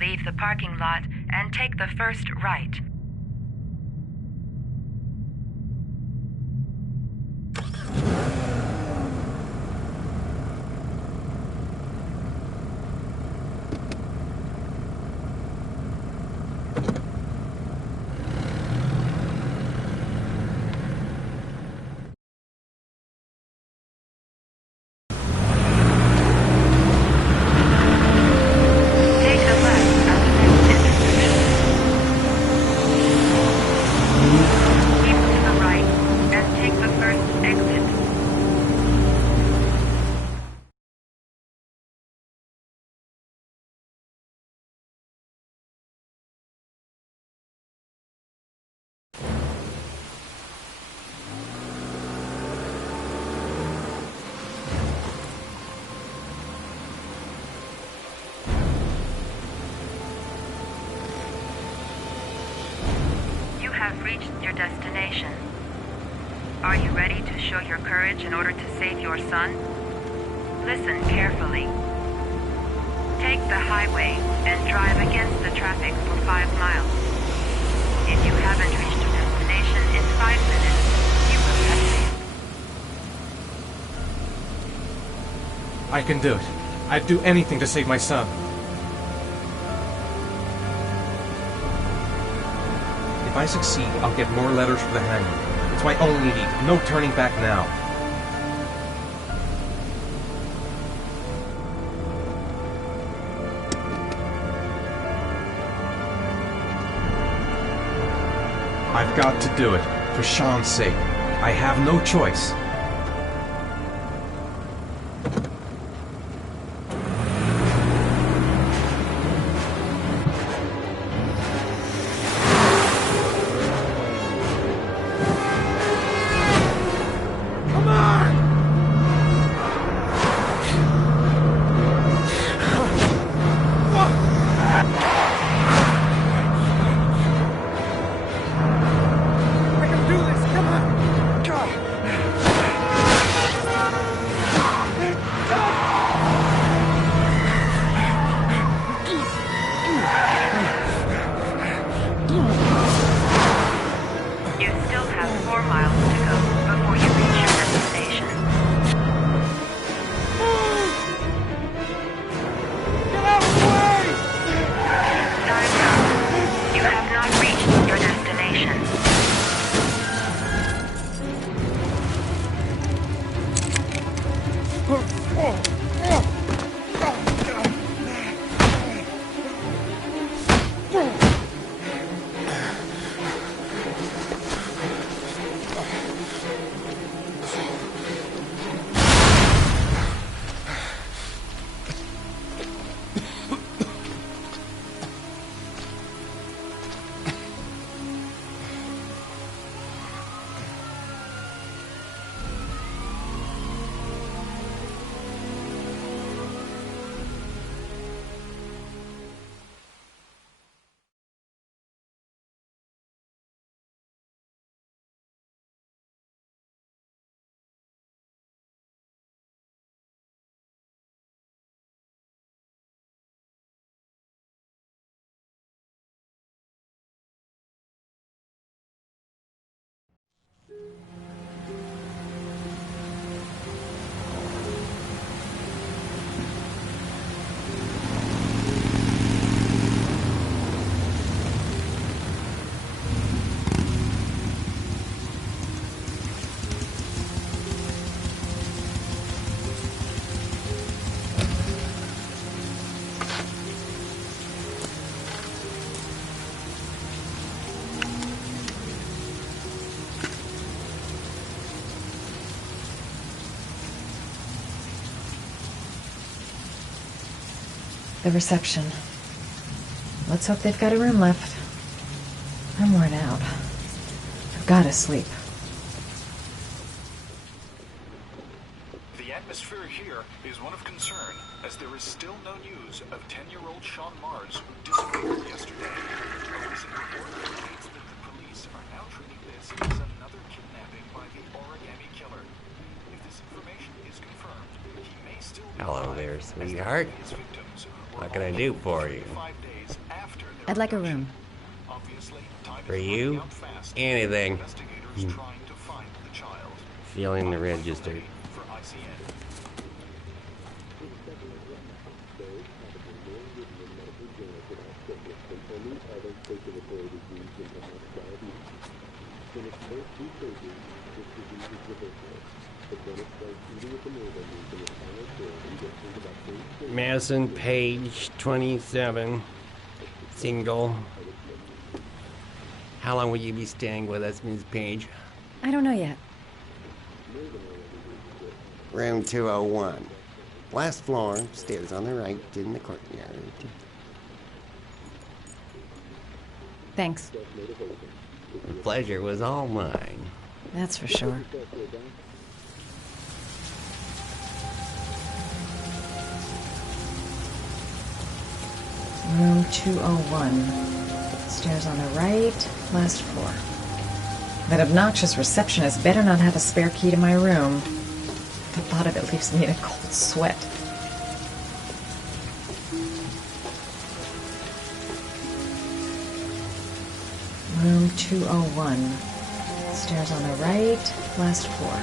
Leave the parking lot and take the first right. Have reached your destination. Are you ready to show your courage in order to save your son? Listen carefully. Take the highway and drive against the traffic for 5 miles. If you haven't reached your destination in 5 minutes, you will have failed. I can do it. I'd do anything to save my son. If I succeed, I'll get more letters for the hangman. It's my only need. No turning back now. I've got to do it. For Sean's sake. I have no choice. The reception. Let's hope they've got a room left. I'm worn out. I've got to sleep. The atmosphere here is one of concern, as there is still no news of 10-year-old Sean Mars, who disappeared yesterday. A recent report indicates that the police are now treating this as another kidnapping by the Origami Killer. If this information is confirmed, he may still be Hello there, sweetheart. What can I do for you? I'd like a room. For you? Anything. Feeling the register. Madison, page 27, single. How long will you be staying with us, Ms. Page? I don't know yet. Room 201. Last floor, stairs on the right, in the courtyard. Thanks. The pleasure was all mine. That's for sure. Room 201. Stairs on the right, last floor. That obnoxious receptionist better not have a spare key to my room. The thought of it leaves me in a cold sweat. Room 201. Stairs on the right, last floor.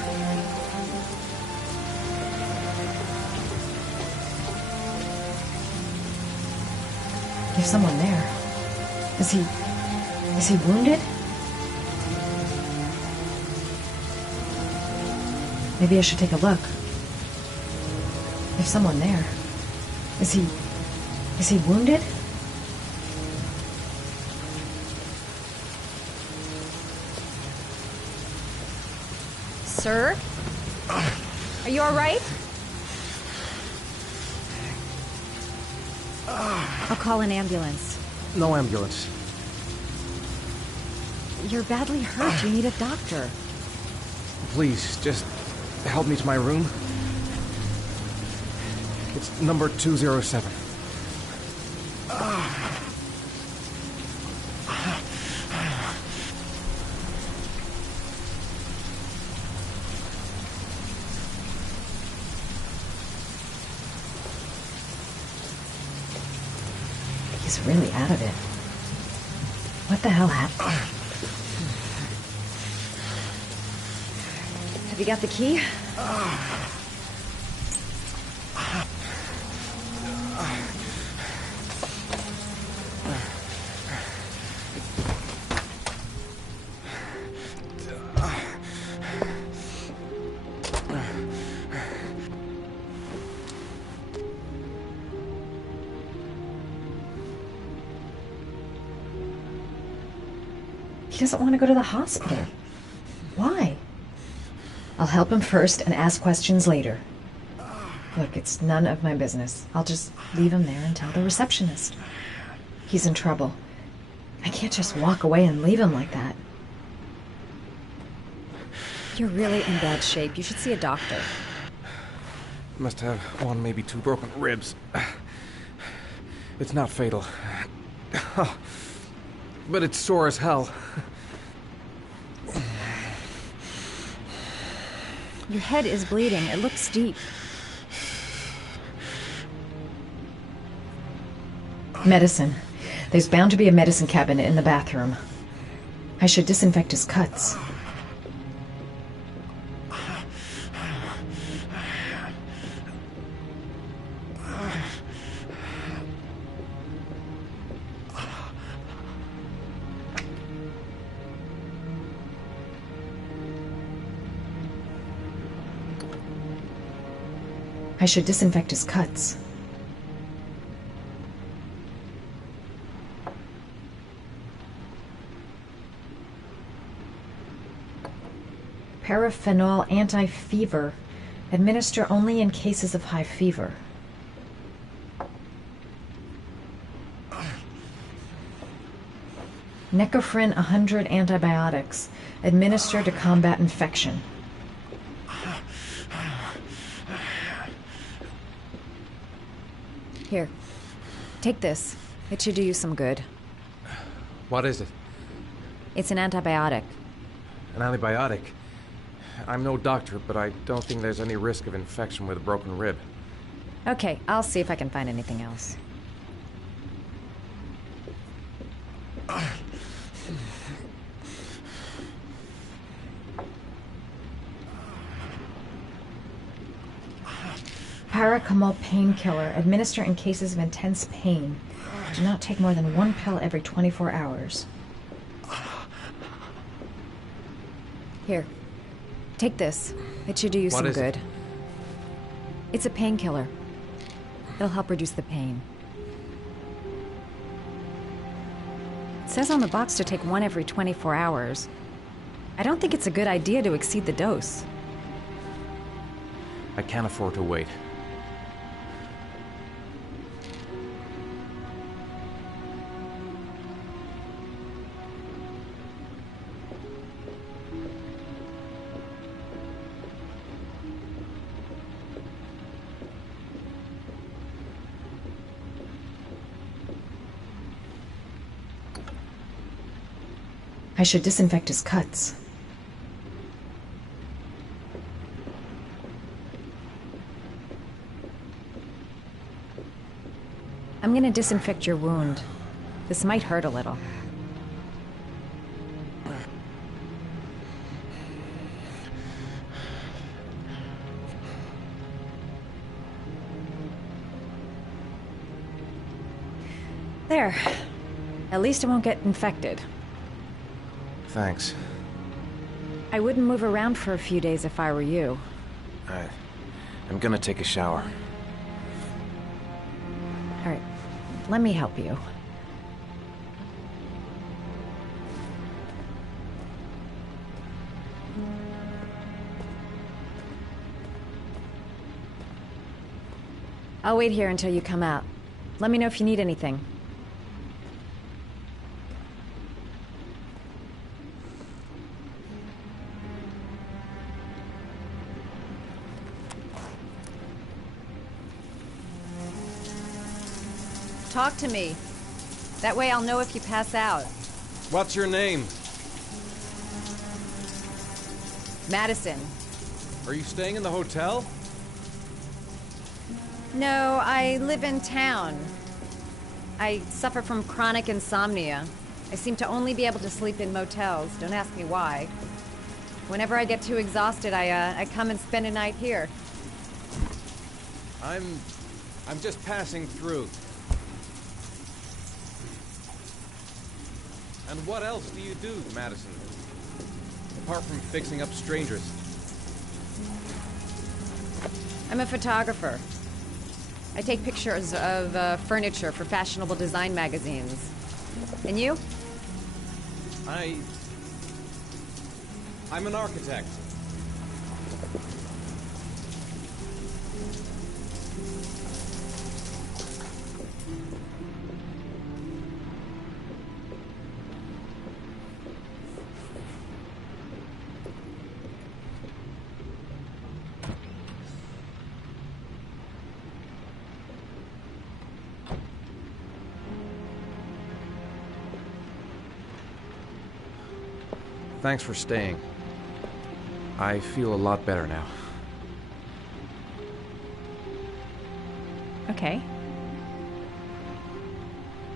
There's someone there. Is he wounded? Maybe I should take a look. There's someone there. Is he wounded? Sir? Are you all right? I'll call an ambulance. No ambulance. You're badly hurt. You need a doctor. Please, just help me to my room. It's number 207. He's really out of it. What the hell happened? Have you got the key? He doesn't want to go to the hospital. Why? I'll help him first and ask questions later. Look, it's none of my business. I'll just leave him there and tell the receptionist. He's in trouble. I can't just walk away and leave him like that. You're really in bad shape. You should see a doctor. Must have one, maybe two broken ribs. It's not fatal. But it's sore as hell. Your head is bleeding. It looks deep. Medicine. There's bound to be a medicine cabinet in the bathroom. I should disinfect his cuts. I should disinfect his cuts. Paraphenol anti-fever. Administer only in cases of high fever. Necophren 100 antibiotics. Administer to combat infection. Here, take this. It should do you some good. What is it? It's an antibiotic. An antibiotic? I'm no doctor, but I don't think there's any risk of infection with a broken rib. Okay, I'll see if I can find anything else. Paracamol painkiller. Administer in cases of intense pain. Do not take more than one pill every 24 hours. Here. Take this. It should do you some good. It's a painkiller. It'll help reduce the pain. It says on the box to take one every 24 hours. I don't think it's a good idea to exceed the dose. I can't afford to wait. I should disinfect his cuts. I'm gonna disinfect your wound. This might hurt a little. There. At least it won't get infected. Thanks. I wouldn't move around for a few days if I were you. I'm gonna take a shower. All right, let me help you. I'll wait here until you come out. Let me know if you need anything. Talk to me. That way I'll know if you pass out. What's your name? Madison. Are you staying in the hotel? No, I live in town. I suffer from chronic insomnia. I seem to only be able to sleep in motels. Don't ask me why. Whenever I get too exhausted, I come and spend a night here. I'm just passing through. And what else do you do, Madison? Apart from fixing up strangers. I'm a photographer. I take pictures of furniture for fashionable design magazines. And you? I'm an architect. Thanks for staying. I feel a lot better now. Okay.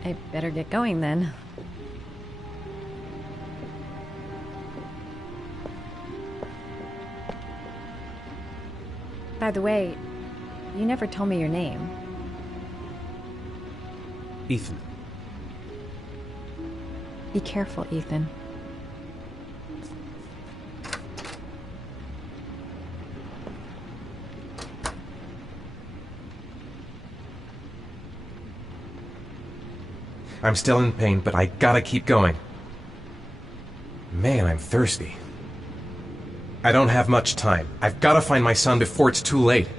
I better get going then. By the way, you never told me your name. Ethan. Be careful, Ethan. I'm still in pain, but I gotta keep going. Man, I'm thirsty. I don't have much time. I've gotta find my son before it's too late.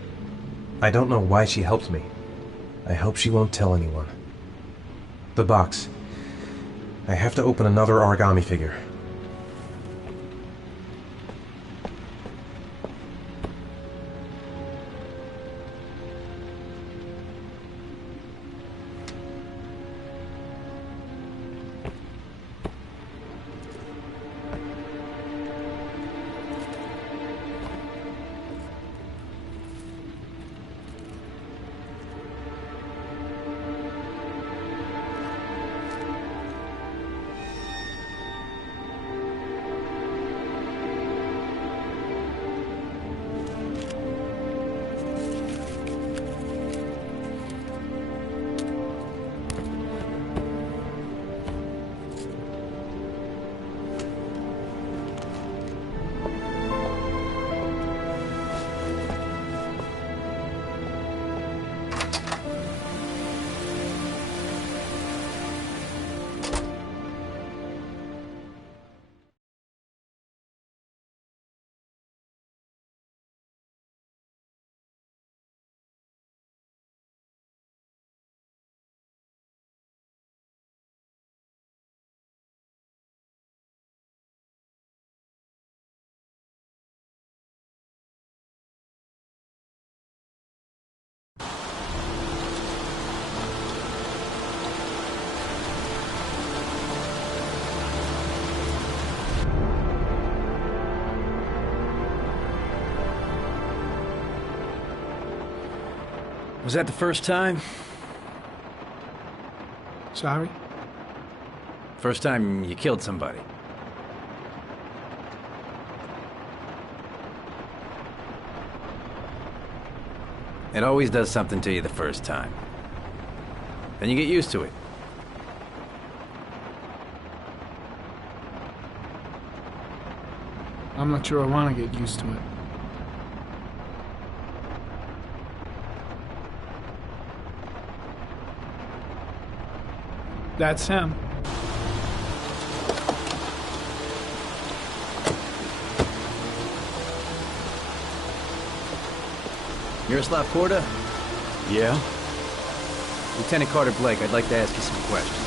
I don't know why she helped me. I hope she won't tell anyone. The box. I have to open another origami figure. Was that the first time? Sorry? First time you killed somebody. It always does something to you the first time. Then you get used to it. I'm not sure I want to get used to it. That's him. Miroslav Korda? Yeah? Lieutenant Carter Blake, I'd like to ask you some questions.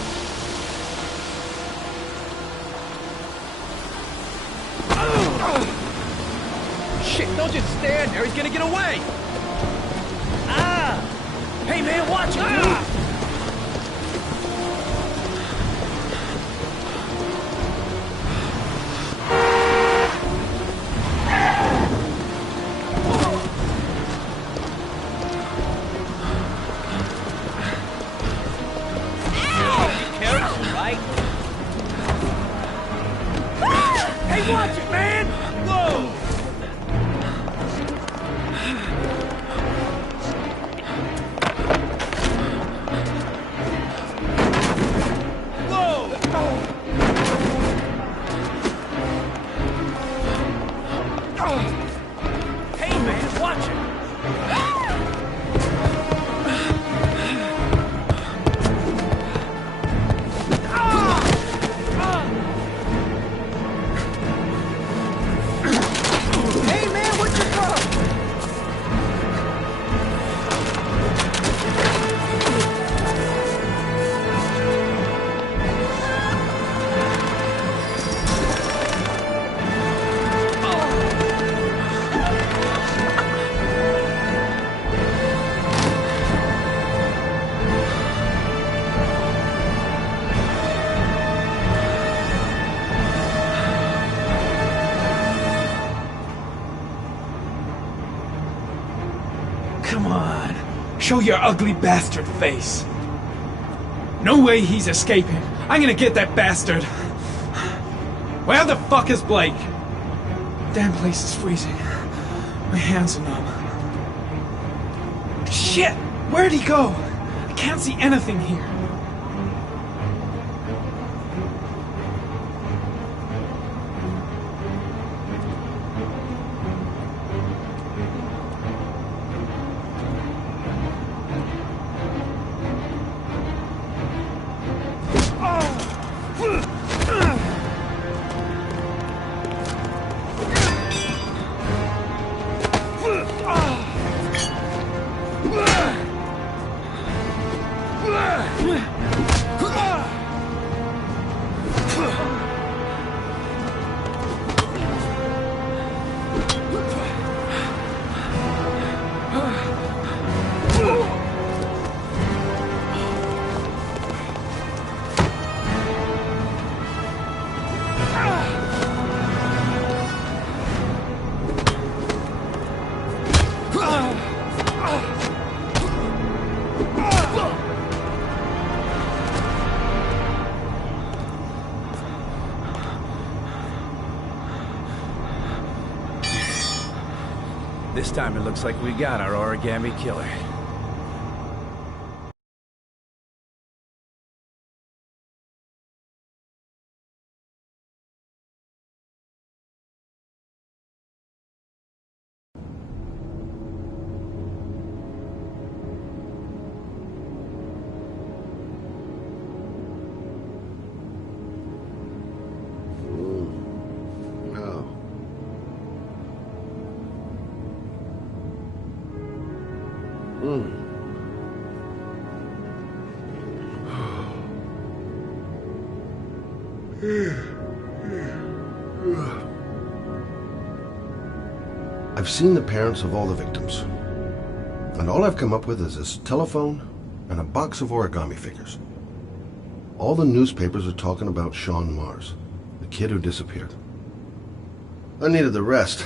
Shit, don't just stand there. He's gonna get away! Ah! Hey, man, watch it, dude! Hey, watch it, man! Whoa! Hey, man, watch it! Hey, man, what's your problem? Come on. Show your ugly bastard face. No way he's escaping. I'm gonna get that bastard. Where the fuck is Blake? Damn place is freezing. My hands are numb. Shit! Where'd he go? I can't see anything here. This time it looks like we got our origami killer. I've seen the parents of all the victims, and all I've come up with is this telephone and a box of origami figures. All the newspapers are talking about Shaun Mars, the kid who disappeared. I needed the rest.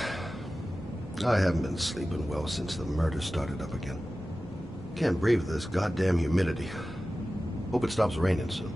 I haven't been sleeping well since the murder started up again. Can't breathe with this goddamn humidity. Hope it stops raining soon.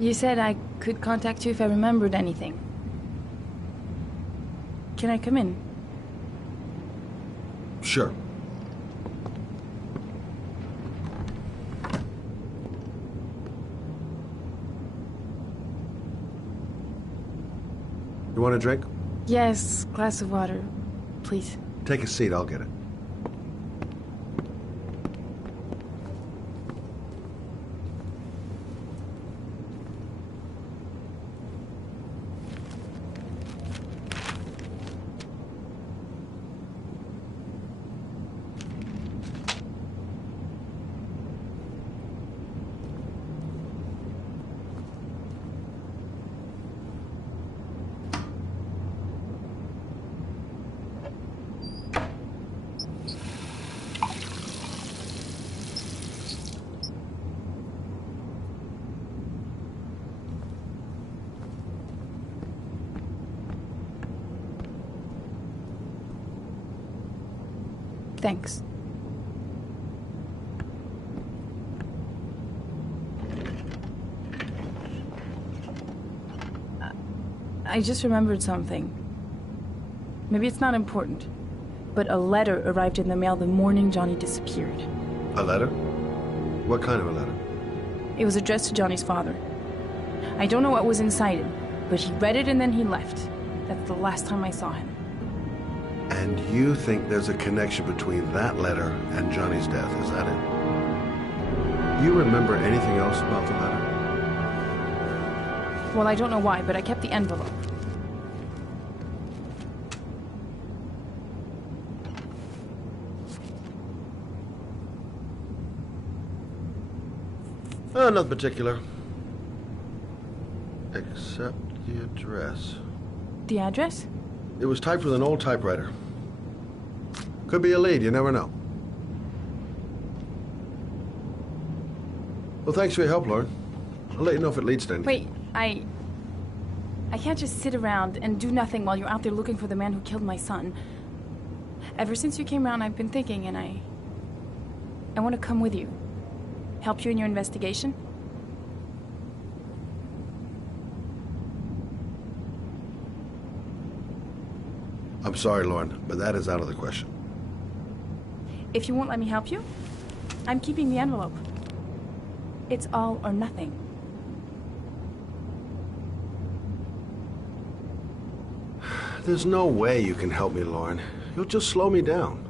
You said I could contact you if I remembered anything. Can I come in? Sure. You want a drink? Yes, glass of water, please. Take a seat, I'll get it. Thanks. I just remembered something. Maybe it's not important, but a letter arrived in the mail the morning Johnny disappeared. A letter? What kind of a letter? It was addressed to Johnny's father. I don't know what was inside it, but he read it and then he left. That's the last time I saw him. And you think there's a connection between that letter and Johnny's death, is that it? You remember anything else about the letter? Well, I don't know why, but I kept the envelope. Nothing particular. Except the address. The address? It was typed with an old typewriter. Could be a lead, you never know. Well, thanks for your help, Lauren. I'll let you know if it leads to anything. Wait, I can't just sit around and do nothing while you're out there looking for the man who killed my son. Ever since you came around, I've been thinking, and I want to come with you. Help you in your investigation? I'm sorry, Lauren, but that is out of the question. If you won't let me help you, I'm keeping the envelope. It's all or nothing. There's no way you can help me, Lauren. You'll just slow me down.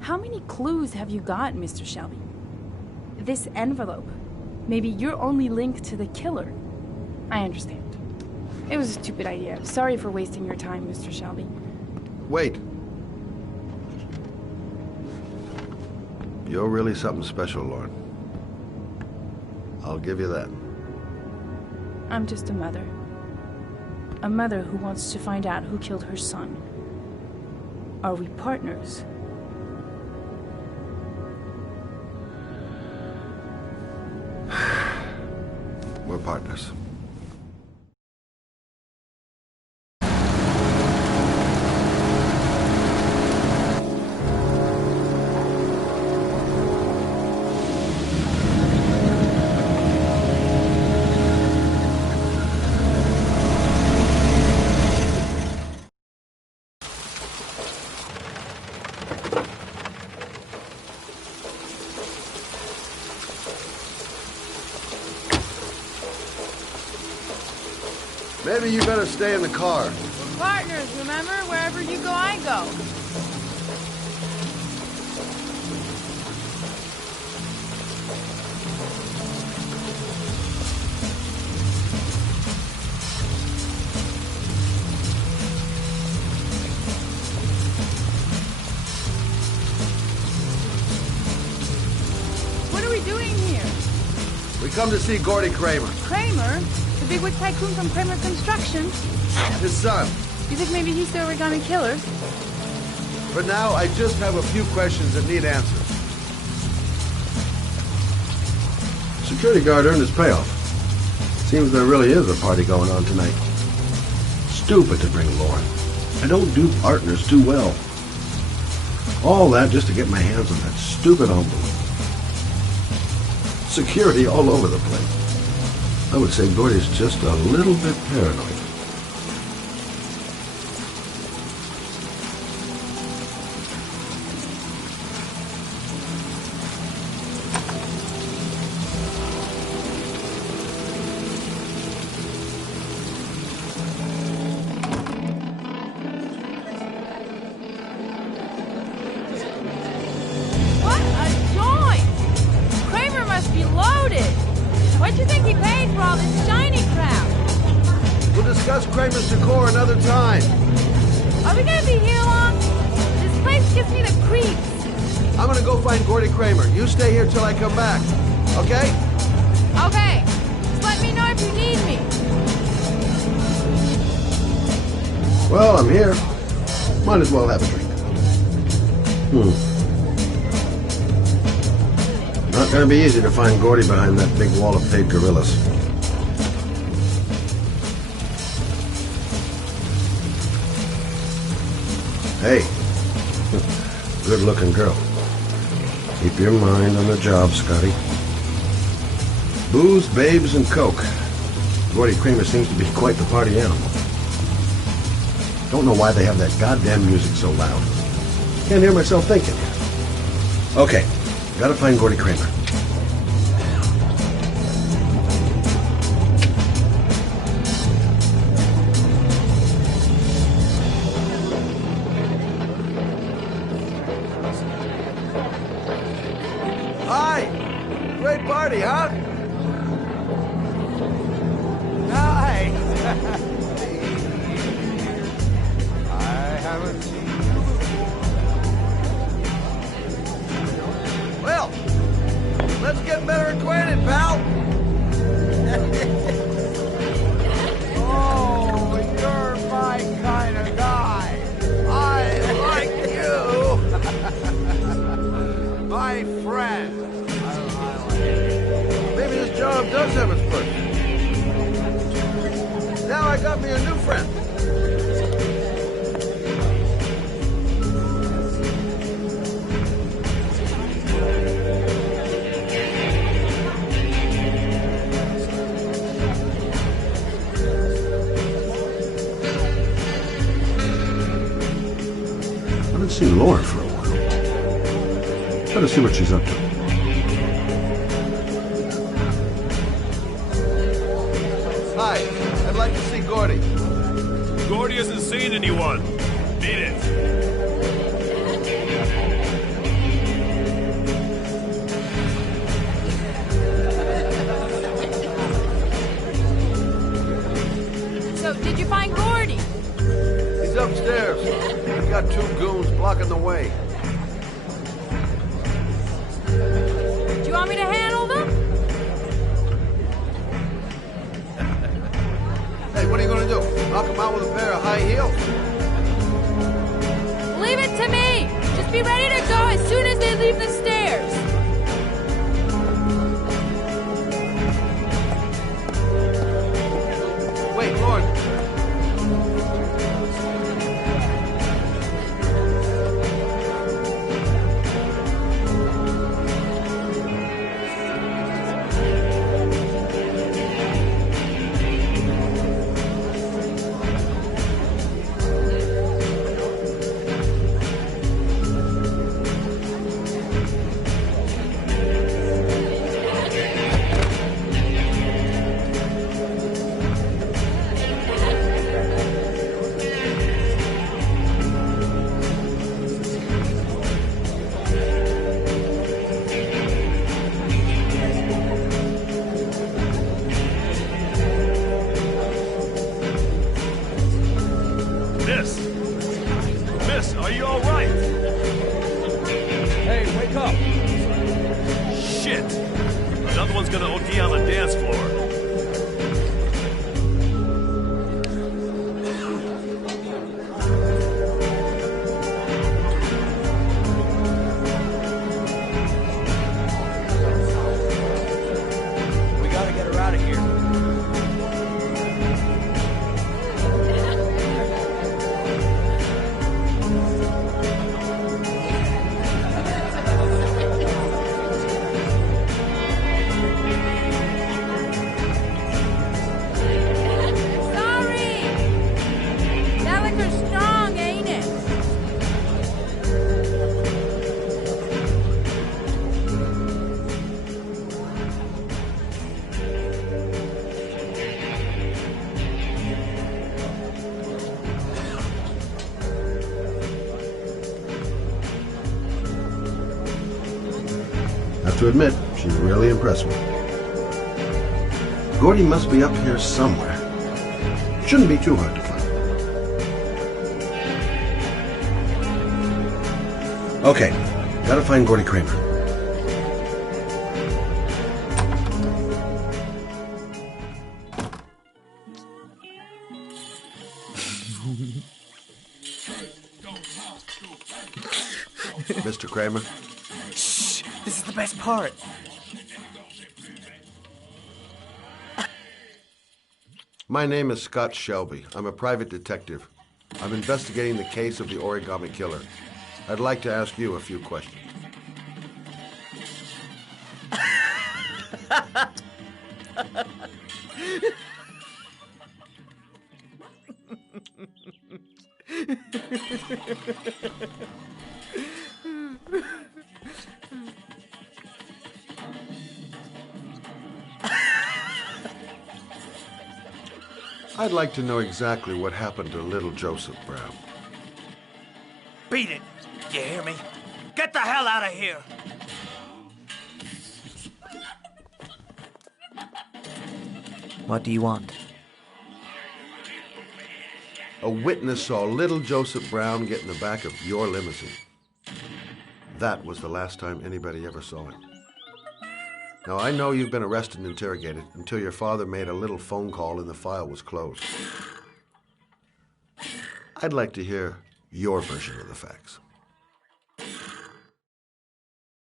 How many clues have you got, Mr. Shelby? This envelope. Maybe your only link to the killer. I understand. It was a stupid idea. Sorry for wasting your time, Mr. Shelby. Wait. You're really something special, Lauren. I'll give you that. I'm just a mother. A mother who wants to find out who killed her son. Are we partners? We're partners. Maybe you better stay in the car. We're partners, remember? Wherever you go, I go. What are we doing here? We come to see Gordy Kramer. Kramer? The bigwig tycoon from Kramer Construction? His son. You think maybe he's the origami killer? For now, I just have a few questions that need answers. Security guard earned his payoff. Seems there really is a party going on tonight. Stupid to bring Lauren. I don't do partners too well. All that just to get my hands on that stupid envelope. Security all over the place. I would say Gordy's just a little bit paranoid. What a joint! Kramer must be loaded. What'd you think he paid for all this shiny crap? We'll discuss Kramer's decor another time. Are we gonna be here long? This place gives me the creeps. I'm gonna go find Gordy Kramer. You stay here till I come back. Okay? Okay. Just let me know if you need me. Well, I'm here. Might as well have a drink. Not gonna be easy to find Gordy behind that big wall of paid gorillas. Hey. Good-looking girl. Keep your mind on the job, Scotty. Booze, babes, and coke. Gordy Kramer seems to be quite the party animal. Don't know why they have that goddamn music so loud. Can't hear myself thinking. Okay, gotta find Gordy Kramer. Hi! Great party, huh? Nice! I haven't seen you before. Well, let's get better acquainted, pal. Oh, you're my kind of guy. I like you. My friend. Maybe this job does have its perks. Now I got me a new friend. I haven't seen Lauren for a while. Better see what she's up to. Hi, I'd like to see Gordy. Gordy hasn't seen anyone. Beat it. So, did you find Gordy? He's upstairs. We've got two goons blocking the way. Do you want me to handle them? Hey, what are you gonna do? Knock him out with a pair of high heels? Leave it to me. Just be ready to go as soon as they leave the stairs. Wait, Lauren. Miss, are you all right? Hey, wake up! Shit! Another one's gonna OD on the dance floor. We gotta get her out of here. to admit, she really impressed me. Gordy must be up here somewhere. Shouldn't be too hard to find. Okay, gotta find Gordy Kramer. Mr. Kramer? Shh! This is the best part. My name is Scott Shelby. I'm a private detective. I'm investigating the case of the Origami Killer. I'd like to ask you a few questions. I'd like to know exactly what happened to little Joseph Brown. Beat it! You hear me? Get the hell out of here! What do you want? A witness saw little Joseph Brown get in the back of your limousine. That was the last time anybody ever saw him. Now, I know you've been arrested and interrogated until your father made a little phone call and the file was closed. I'd like to hear your version of the facts.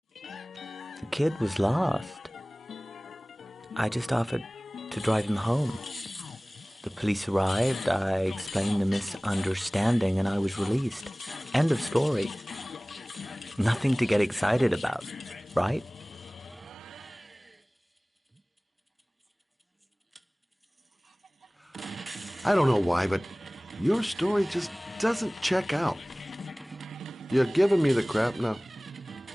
The kid was lost. I just offered to drive him home. The police arrived, I explained the misunderstanding, and I was released. End of story. Nothing to get excited about, right? I don't know why, but your story just doesn't check out. You're giving me the crap now.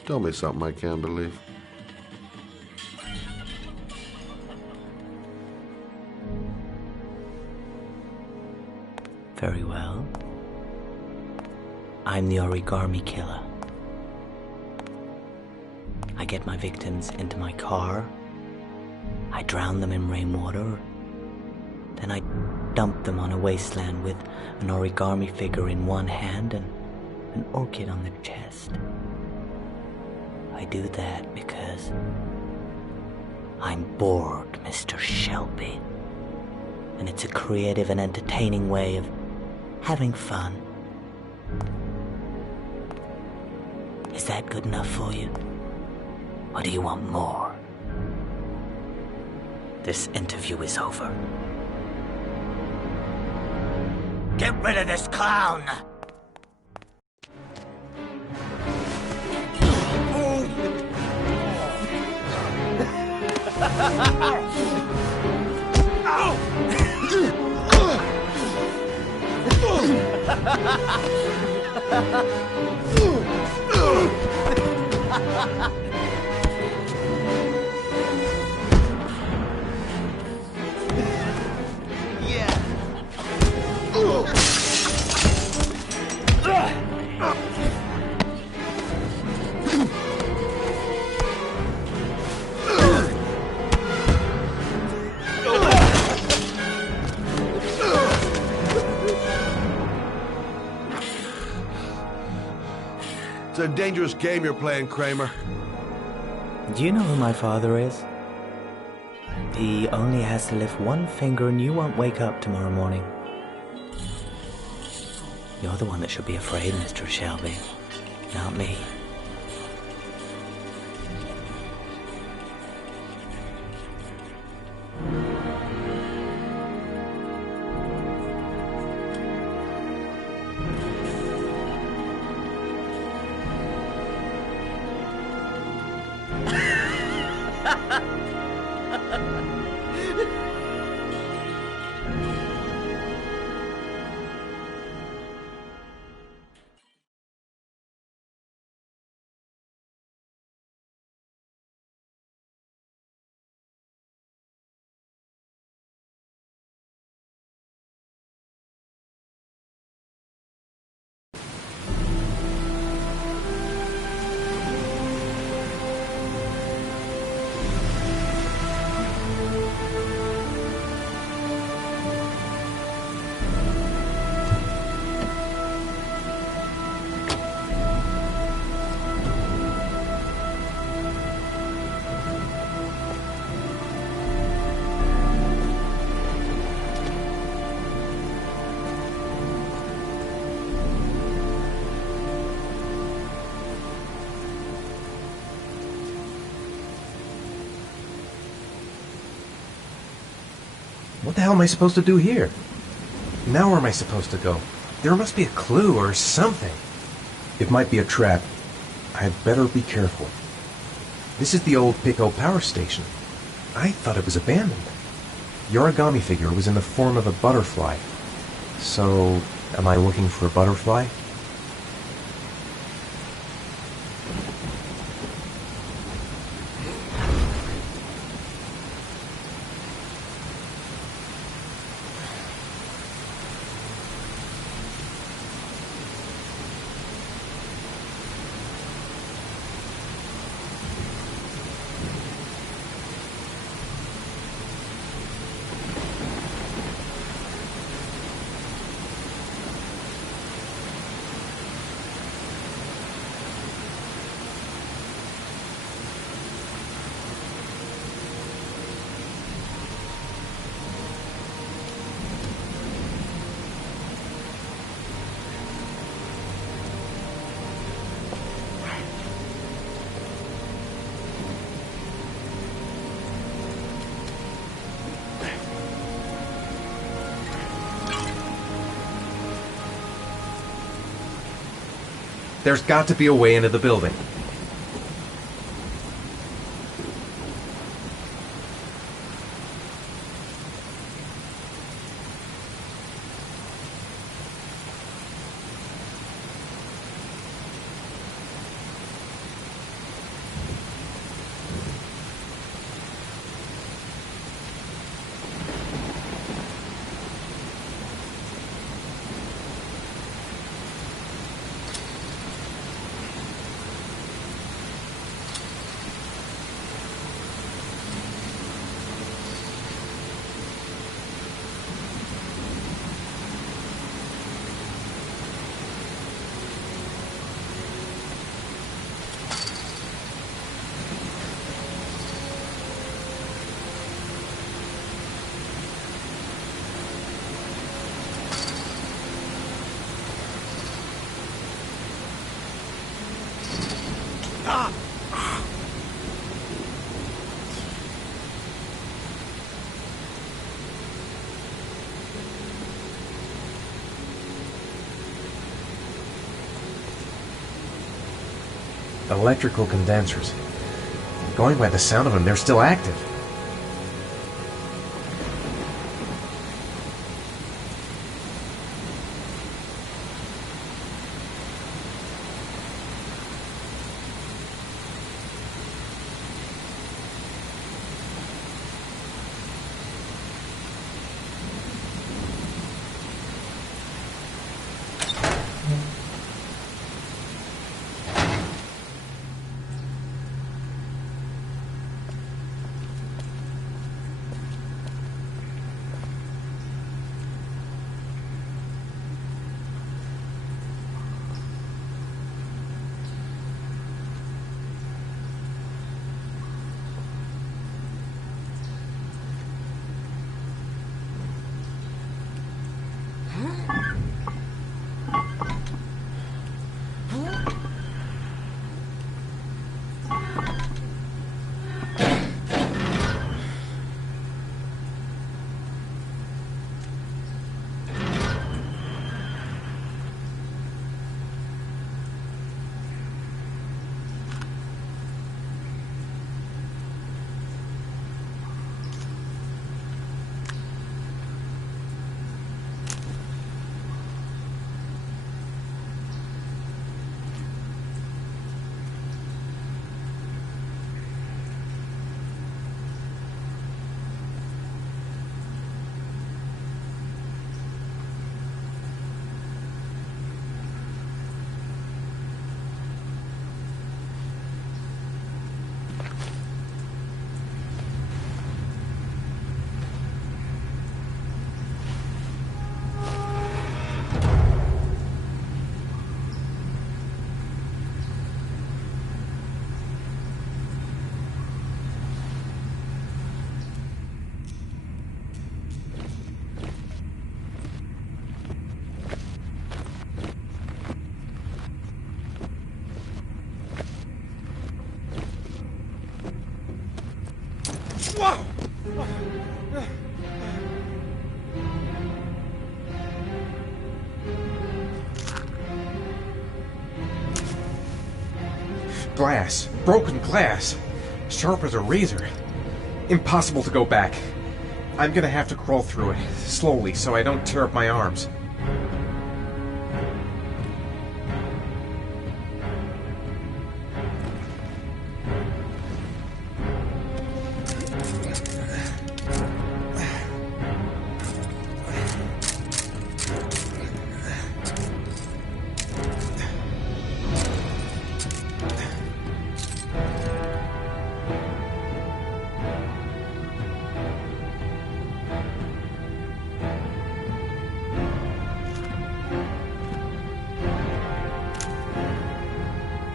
Tell me something I can't believe. Very well. I'm the Origami Killer. I get my victims into my car. I drown them in rainwater. Then I dump them on a wasteland with an origami figure in one hand and an orchid on their chest. I do that because I'm bored, Mr. Shelby. And it's a creative and entertaining way of having fun. Is that good enough for you? Or do you want more? This interview is over. Get rid of this clown! It's a dangerous game you're playing, Kramer. Do you know who my father is? He only has to lift one finger and you won't wake up tomorrow morning. You're the one that should be afraid, Mr. Shelby, not me. What the hell am I supposed to do here? Now where am I supposed to go? There must be a clue or something. It might be a trap. I'd better be careful. This is the old Pico power station. I thought it was abandoned. The origami figure was in the form of a butterfly. So, am I looking for a butterfly? There's got to be a way into the building. Electrical condensers. Going by the sound of them, they're still active. Glass. Broken glass. Sharp as a razor. Impossible to go back. I'm gonna have to crawl through it, slowly, so I don't tear up my arms.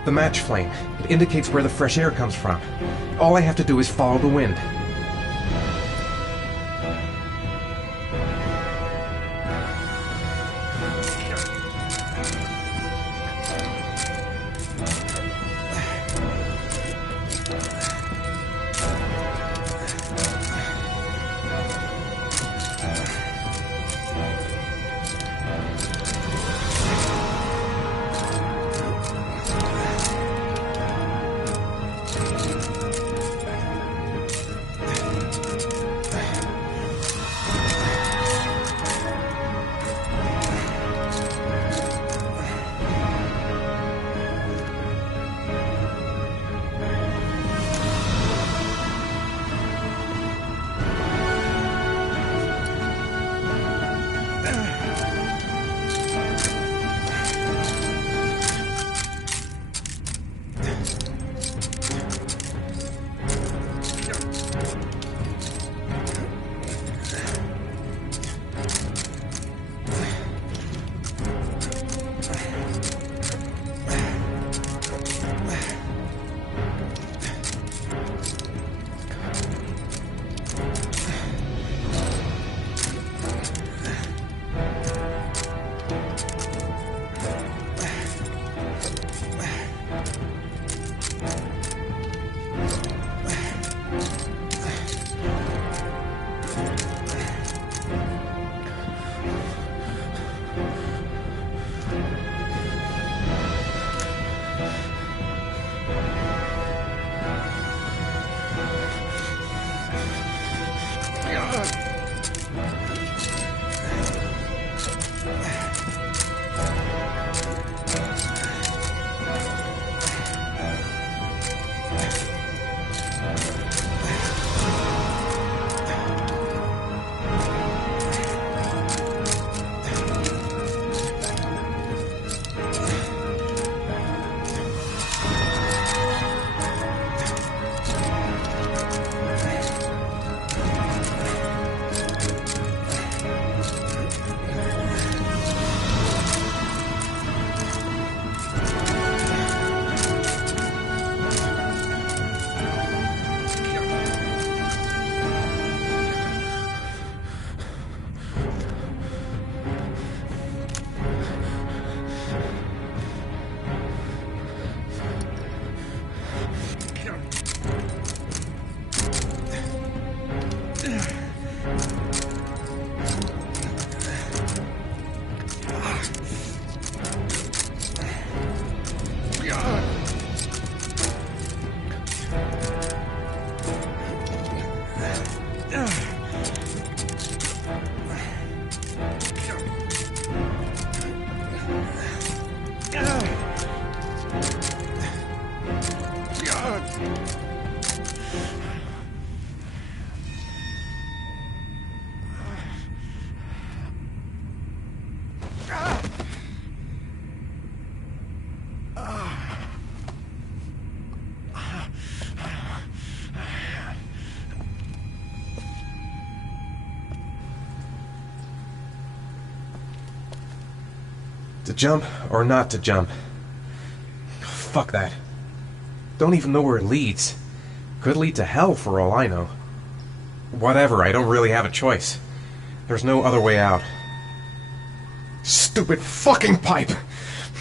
The match flame. It indicates where the fresh air comes from. All I have to do is follow the wind. To jump or not to jump? Fuck that. Don't even know where it leads. Could lead to hell for all I know. Whatever, I don't really have a choice. There's no other way out. Stupid fucking pipe!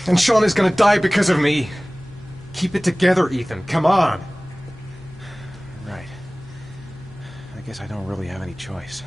And Sean is gonna die because of me! Keep it together, Ethan, come on! Right. I guess I don't really have any choice.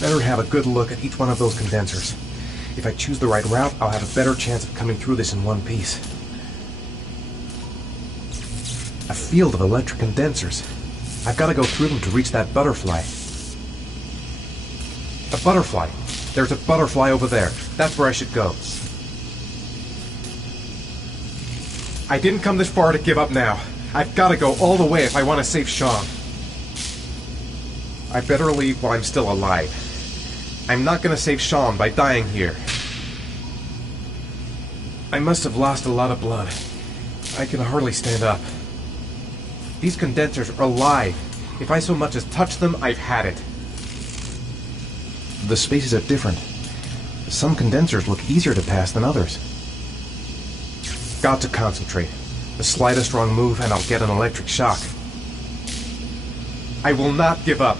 Better have a good look at each one of those condensers. If I choose the right route, I'll have a better chance of coming through this in one piece. A field of electric condensers. I've got to go through them to reach that butterfly. A butterfly. There's a butterfly over there. That's where I should go. I didn't come this far to give up now. I've got to go all the way if I want to save Sean. I better leave while I'm still alive. I'm not going to save Sean by dying here. I must have lost a lot of blood. I can hardly stand up. These condensers are alive. If I so much as touch them, I've had it. The spaces are different. Some condensers look easier to pass than others. Got to concentrate. The slightest wrong move and I'll get an electric shock. I will not give up.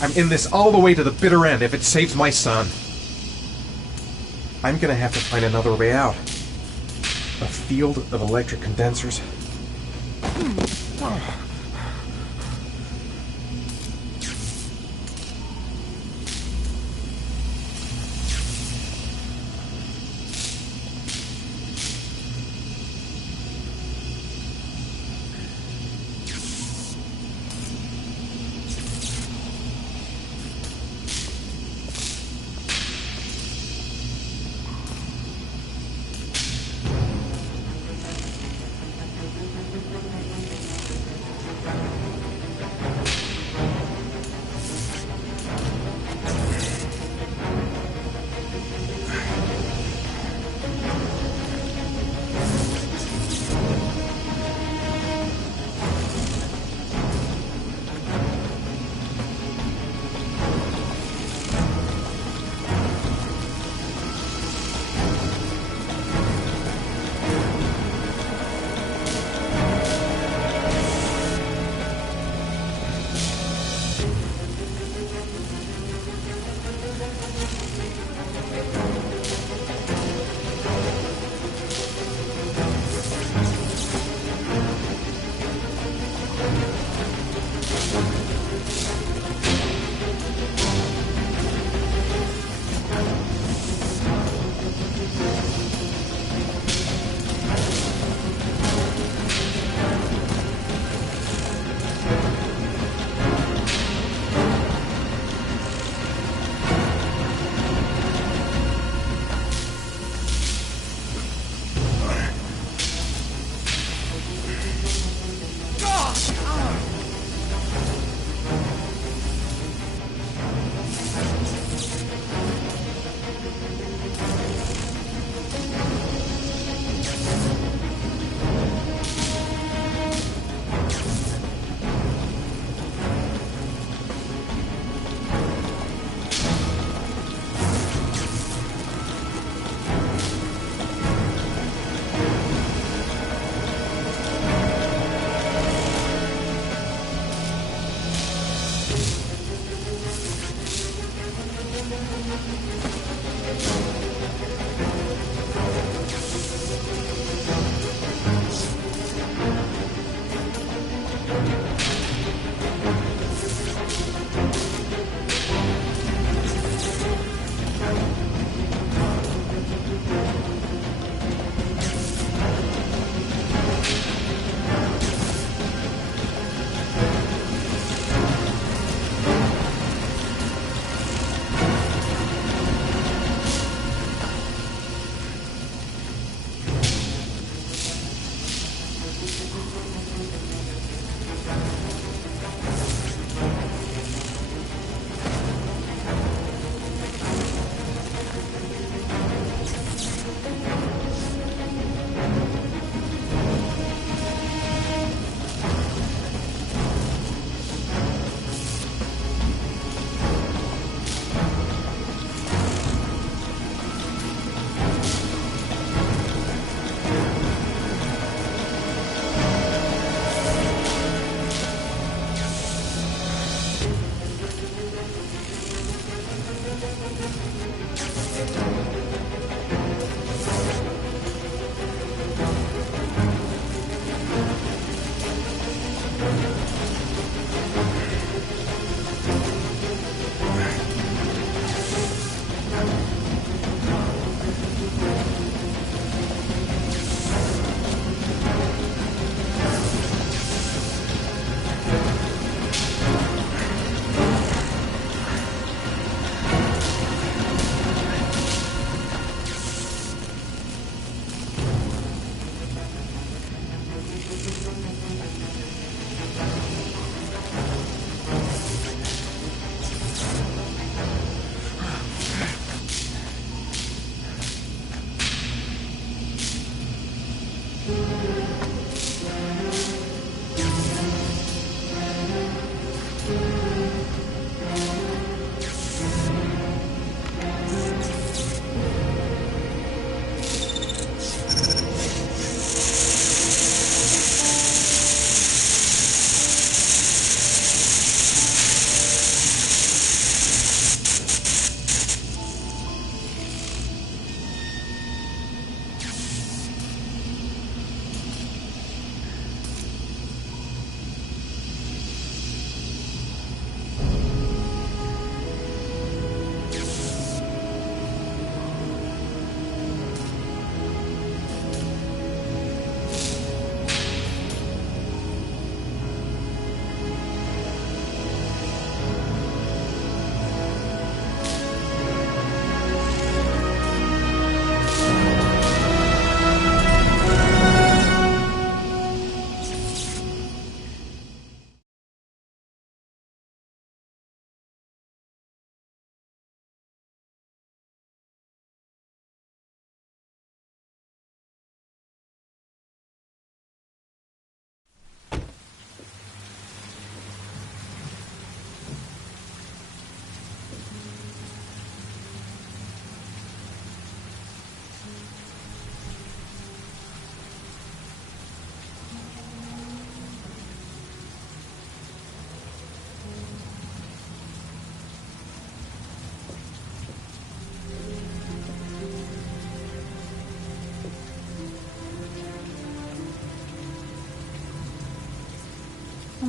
I'm in this all the way to the bitter end if it saves my son. I'm gonna have to find another way out. A field of electric condensers.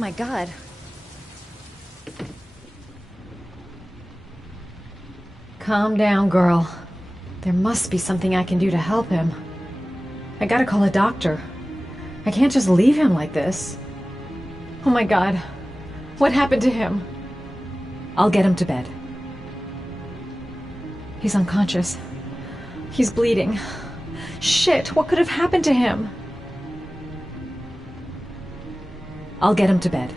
my God. Calm down, girl. There must be something I can do to help him. I gotta call a doctor. I can't just leave him like this. Oh my God. What happened to him? I'll get him to bed. He's unconscious. He's bleeding. Shit, what could have happened to him? I'll get him to bed.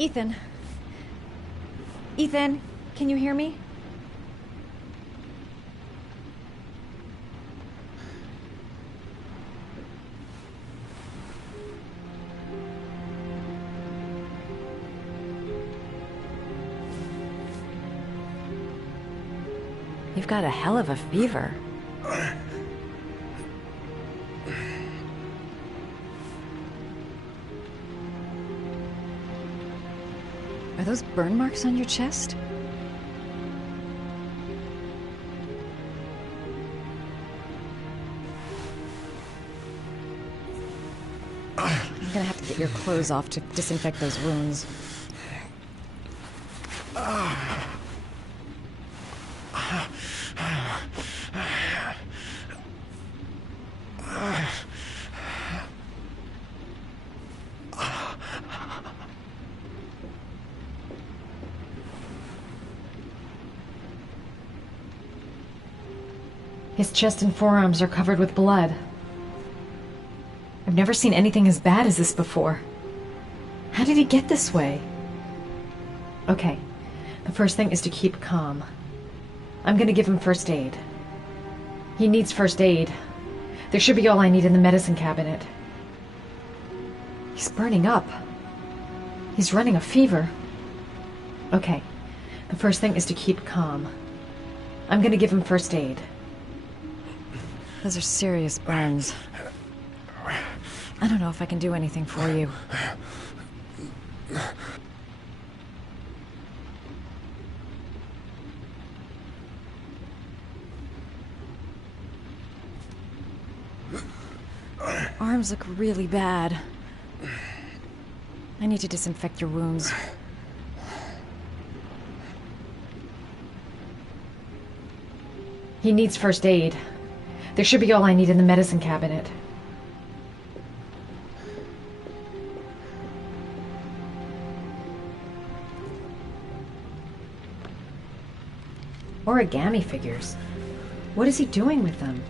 Ethan. Ethan, can you hear me? You've got a hell of a fever. Are those burn marks on your chest? I'm gonna have to get your clothes off to disinfect those wounds. His chest and forearms are covered with blood. I've never seen anything as bad as this before. How did he get this way? Okay, the first thing is to keep calm. I'm gonna give him first aid. He needs first aid. There should be all I need in the medicine cabinet. He's burning up. He's running a fever. Okay, the first thing is to keep calm. I'm gonna give him first aid. Those are serious burns. I don't know if I can do anything for you. Arms look really bad. I need to disinfect your wounds. He needs first aid. There should be all I need in the medicine cabinet. Origami figures. What is he doing with them?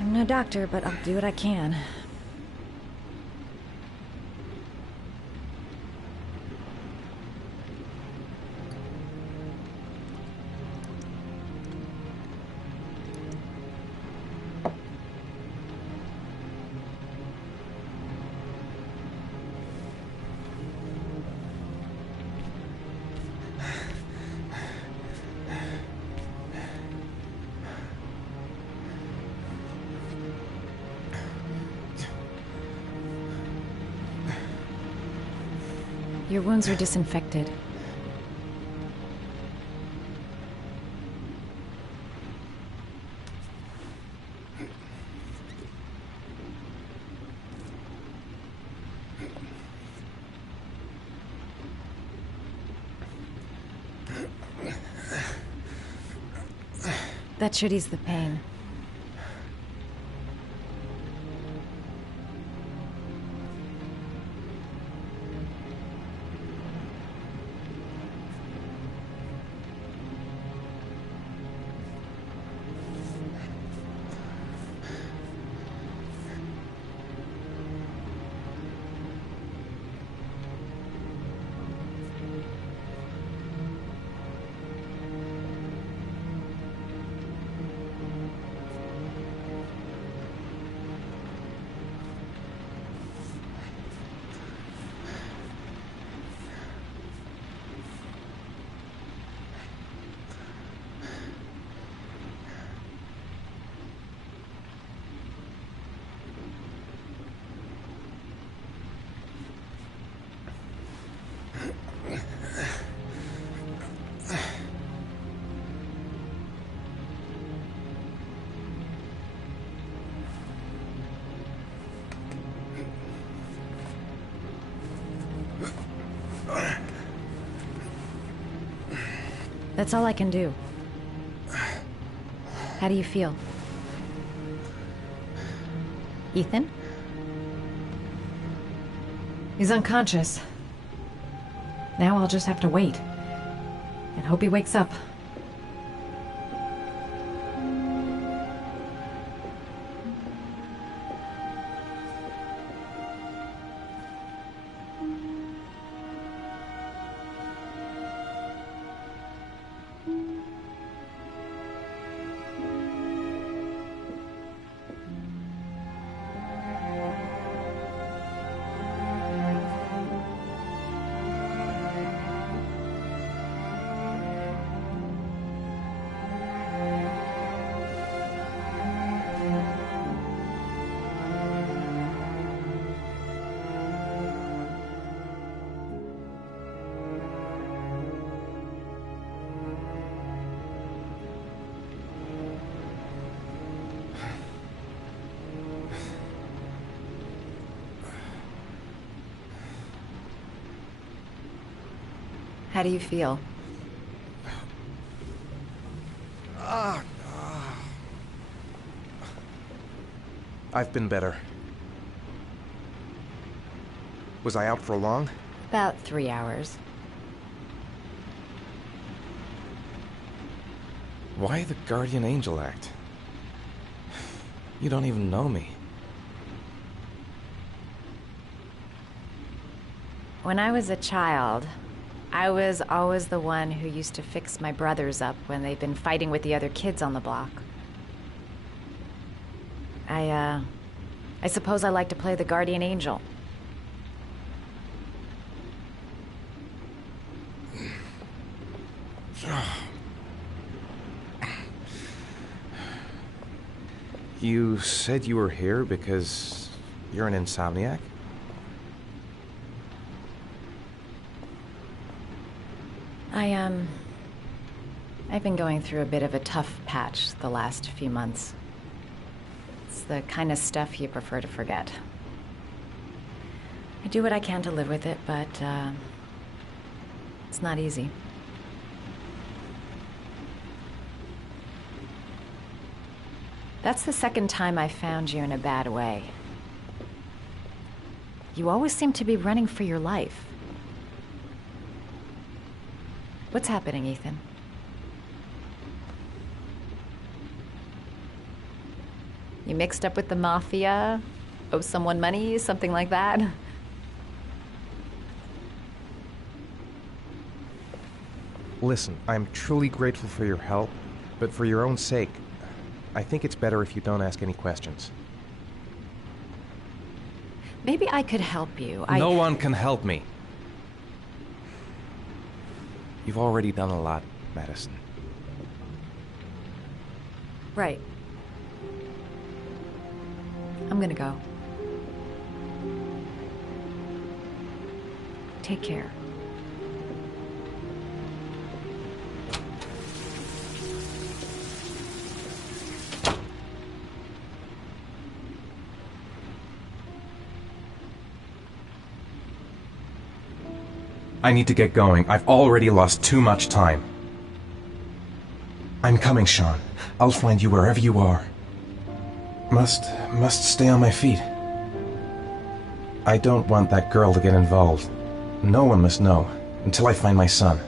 I'm no doctor, but I'll do what I can. Your wounds are disinfected. That should ease the pain. That's all I can do. How do you feel? Ethan? He's unconscious. Now I'll just have to wait. And hope he wakes up. How do you feel? I've been better. Was I out for long? About 3 hours. Why the Guardian Angel act? You don't even know me. When I was a child, I was always the one who used to fix my brothers up when they'd been fighting with the other kids on the block. I suppose I like to play the Guardian Angel. You said you were here because you're an insomniac? I've been going through a bit of a tough patch the last few months. It's the kind of stuff you prefer to forget. I do what I can to live with it, but, it's not easy. That's the second time I found you in a bad way. You always seem to be running for your life. What's happening, Ethan? You mixed up with the mafia? Owe someone money? Something like that? Listen, I'm truly grateful for your help, but for your own sake, I think it's better if you don't ask any questions. Maybe I could help you. No one can help me. You've already done a lot, Madison. Right. I'm gonna go. Take care. I need to get going. I've already lost too much time. I'm coming, Sean. I'll find you wherever you are. Must stay on my feet. I don't want that girl to get involved. No one must know, until I find my son.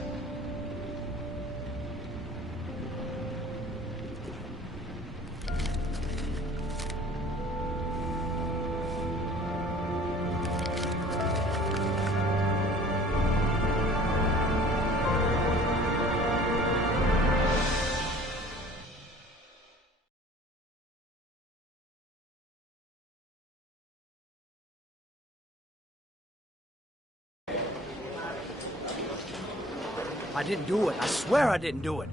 I didn't do it. I swear I didn't do it.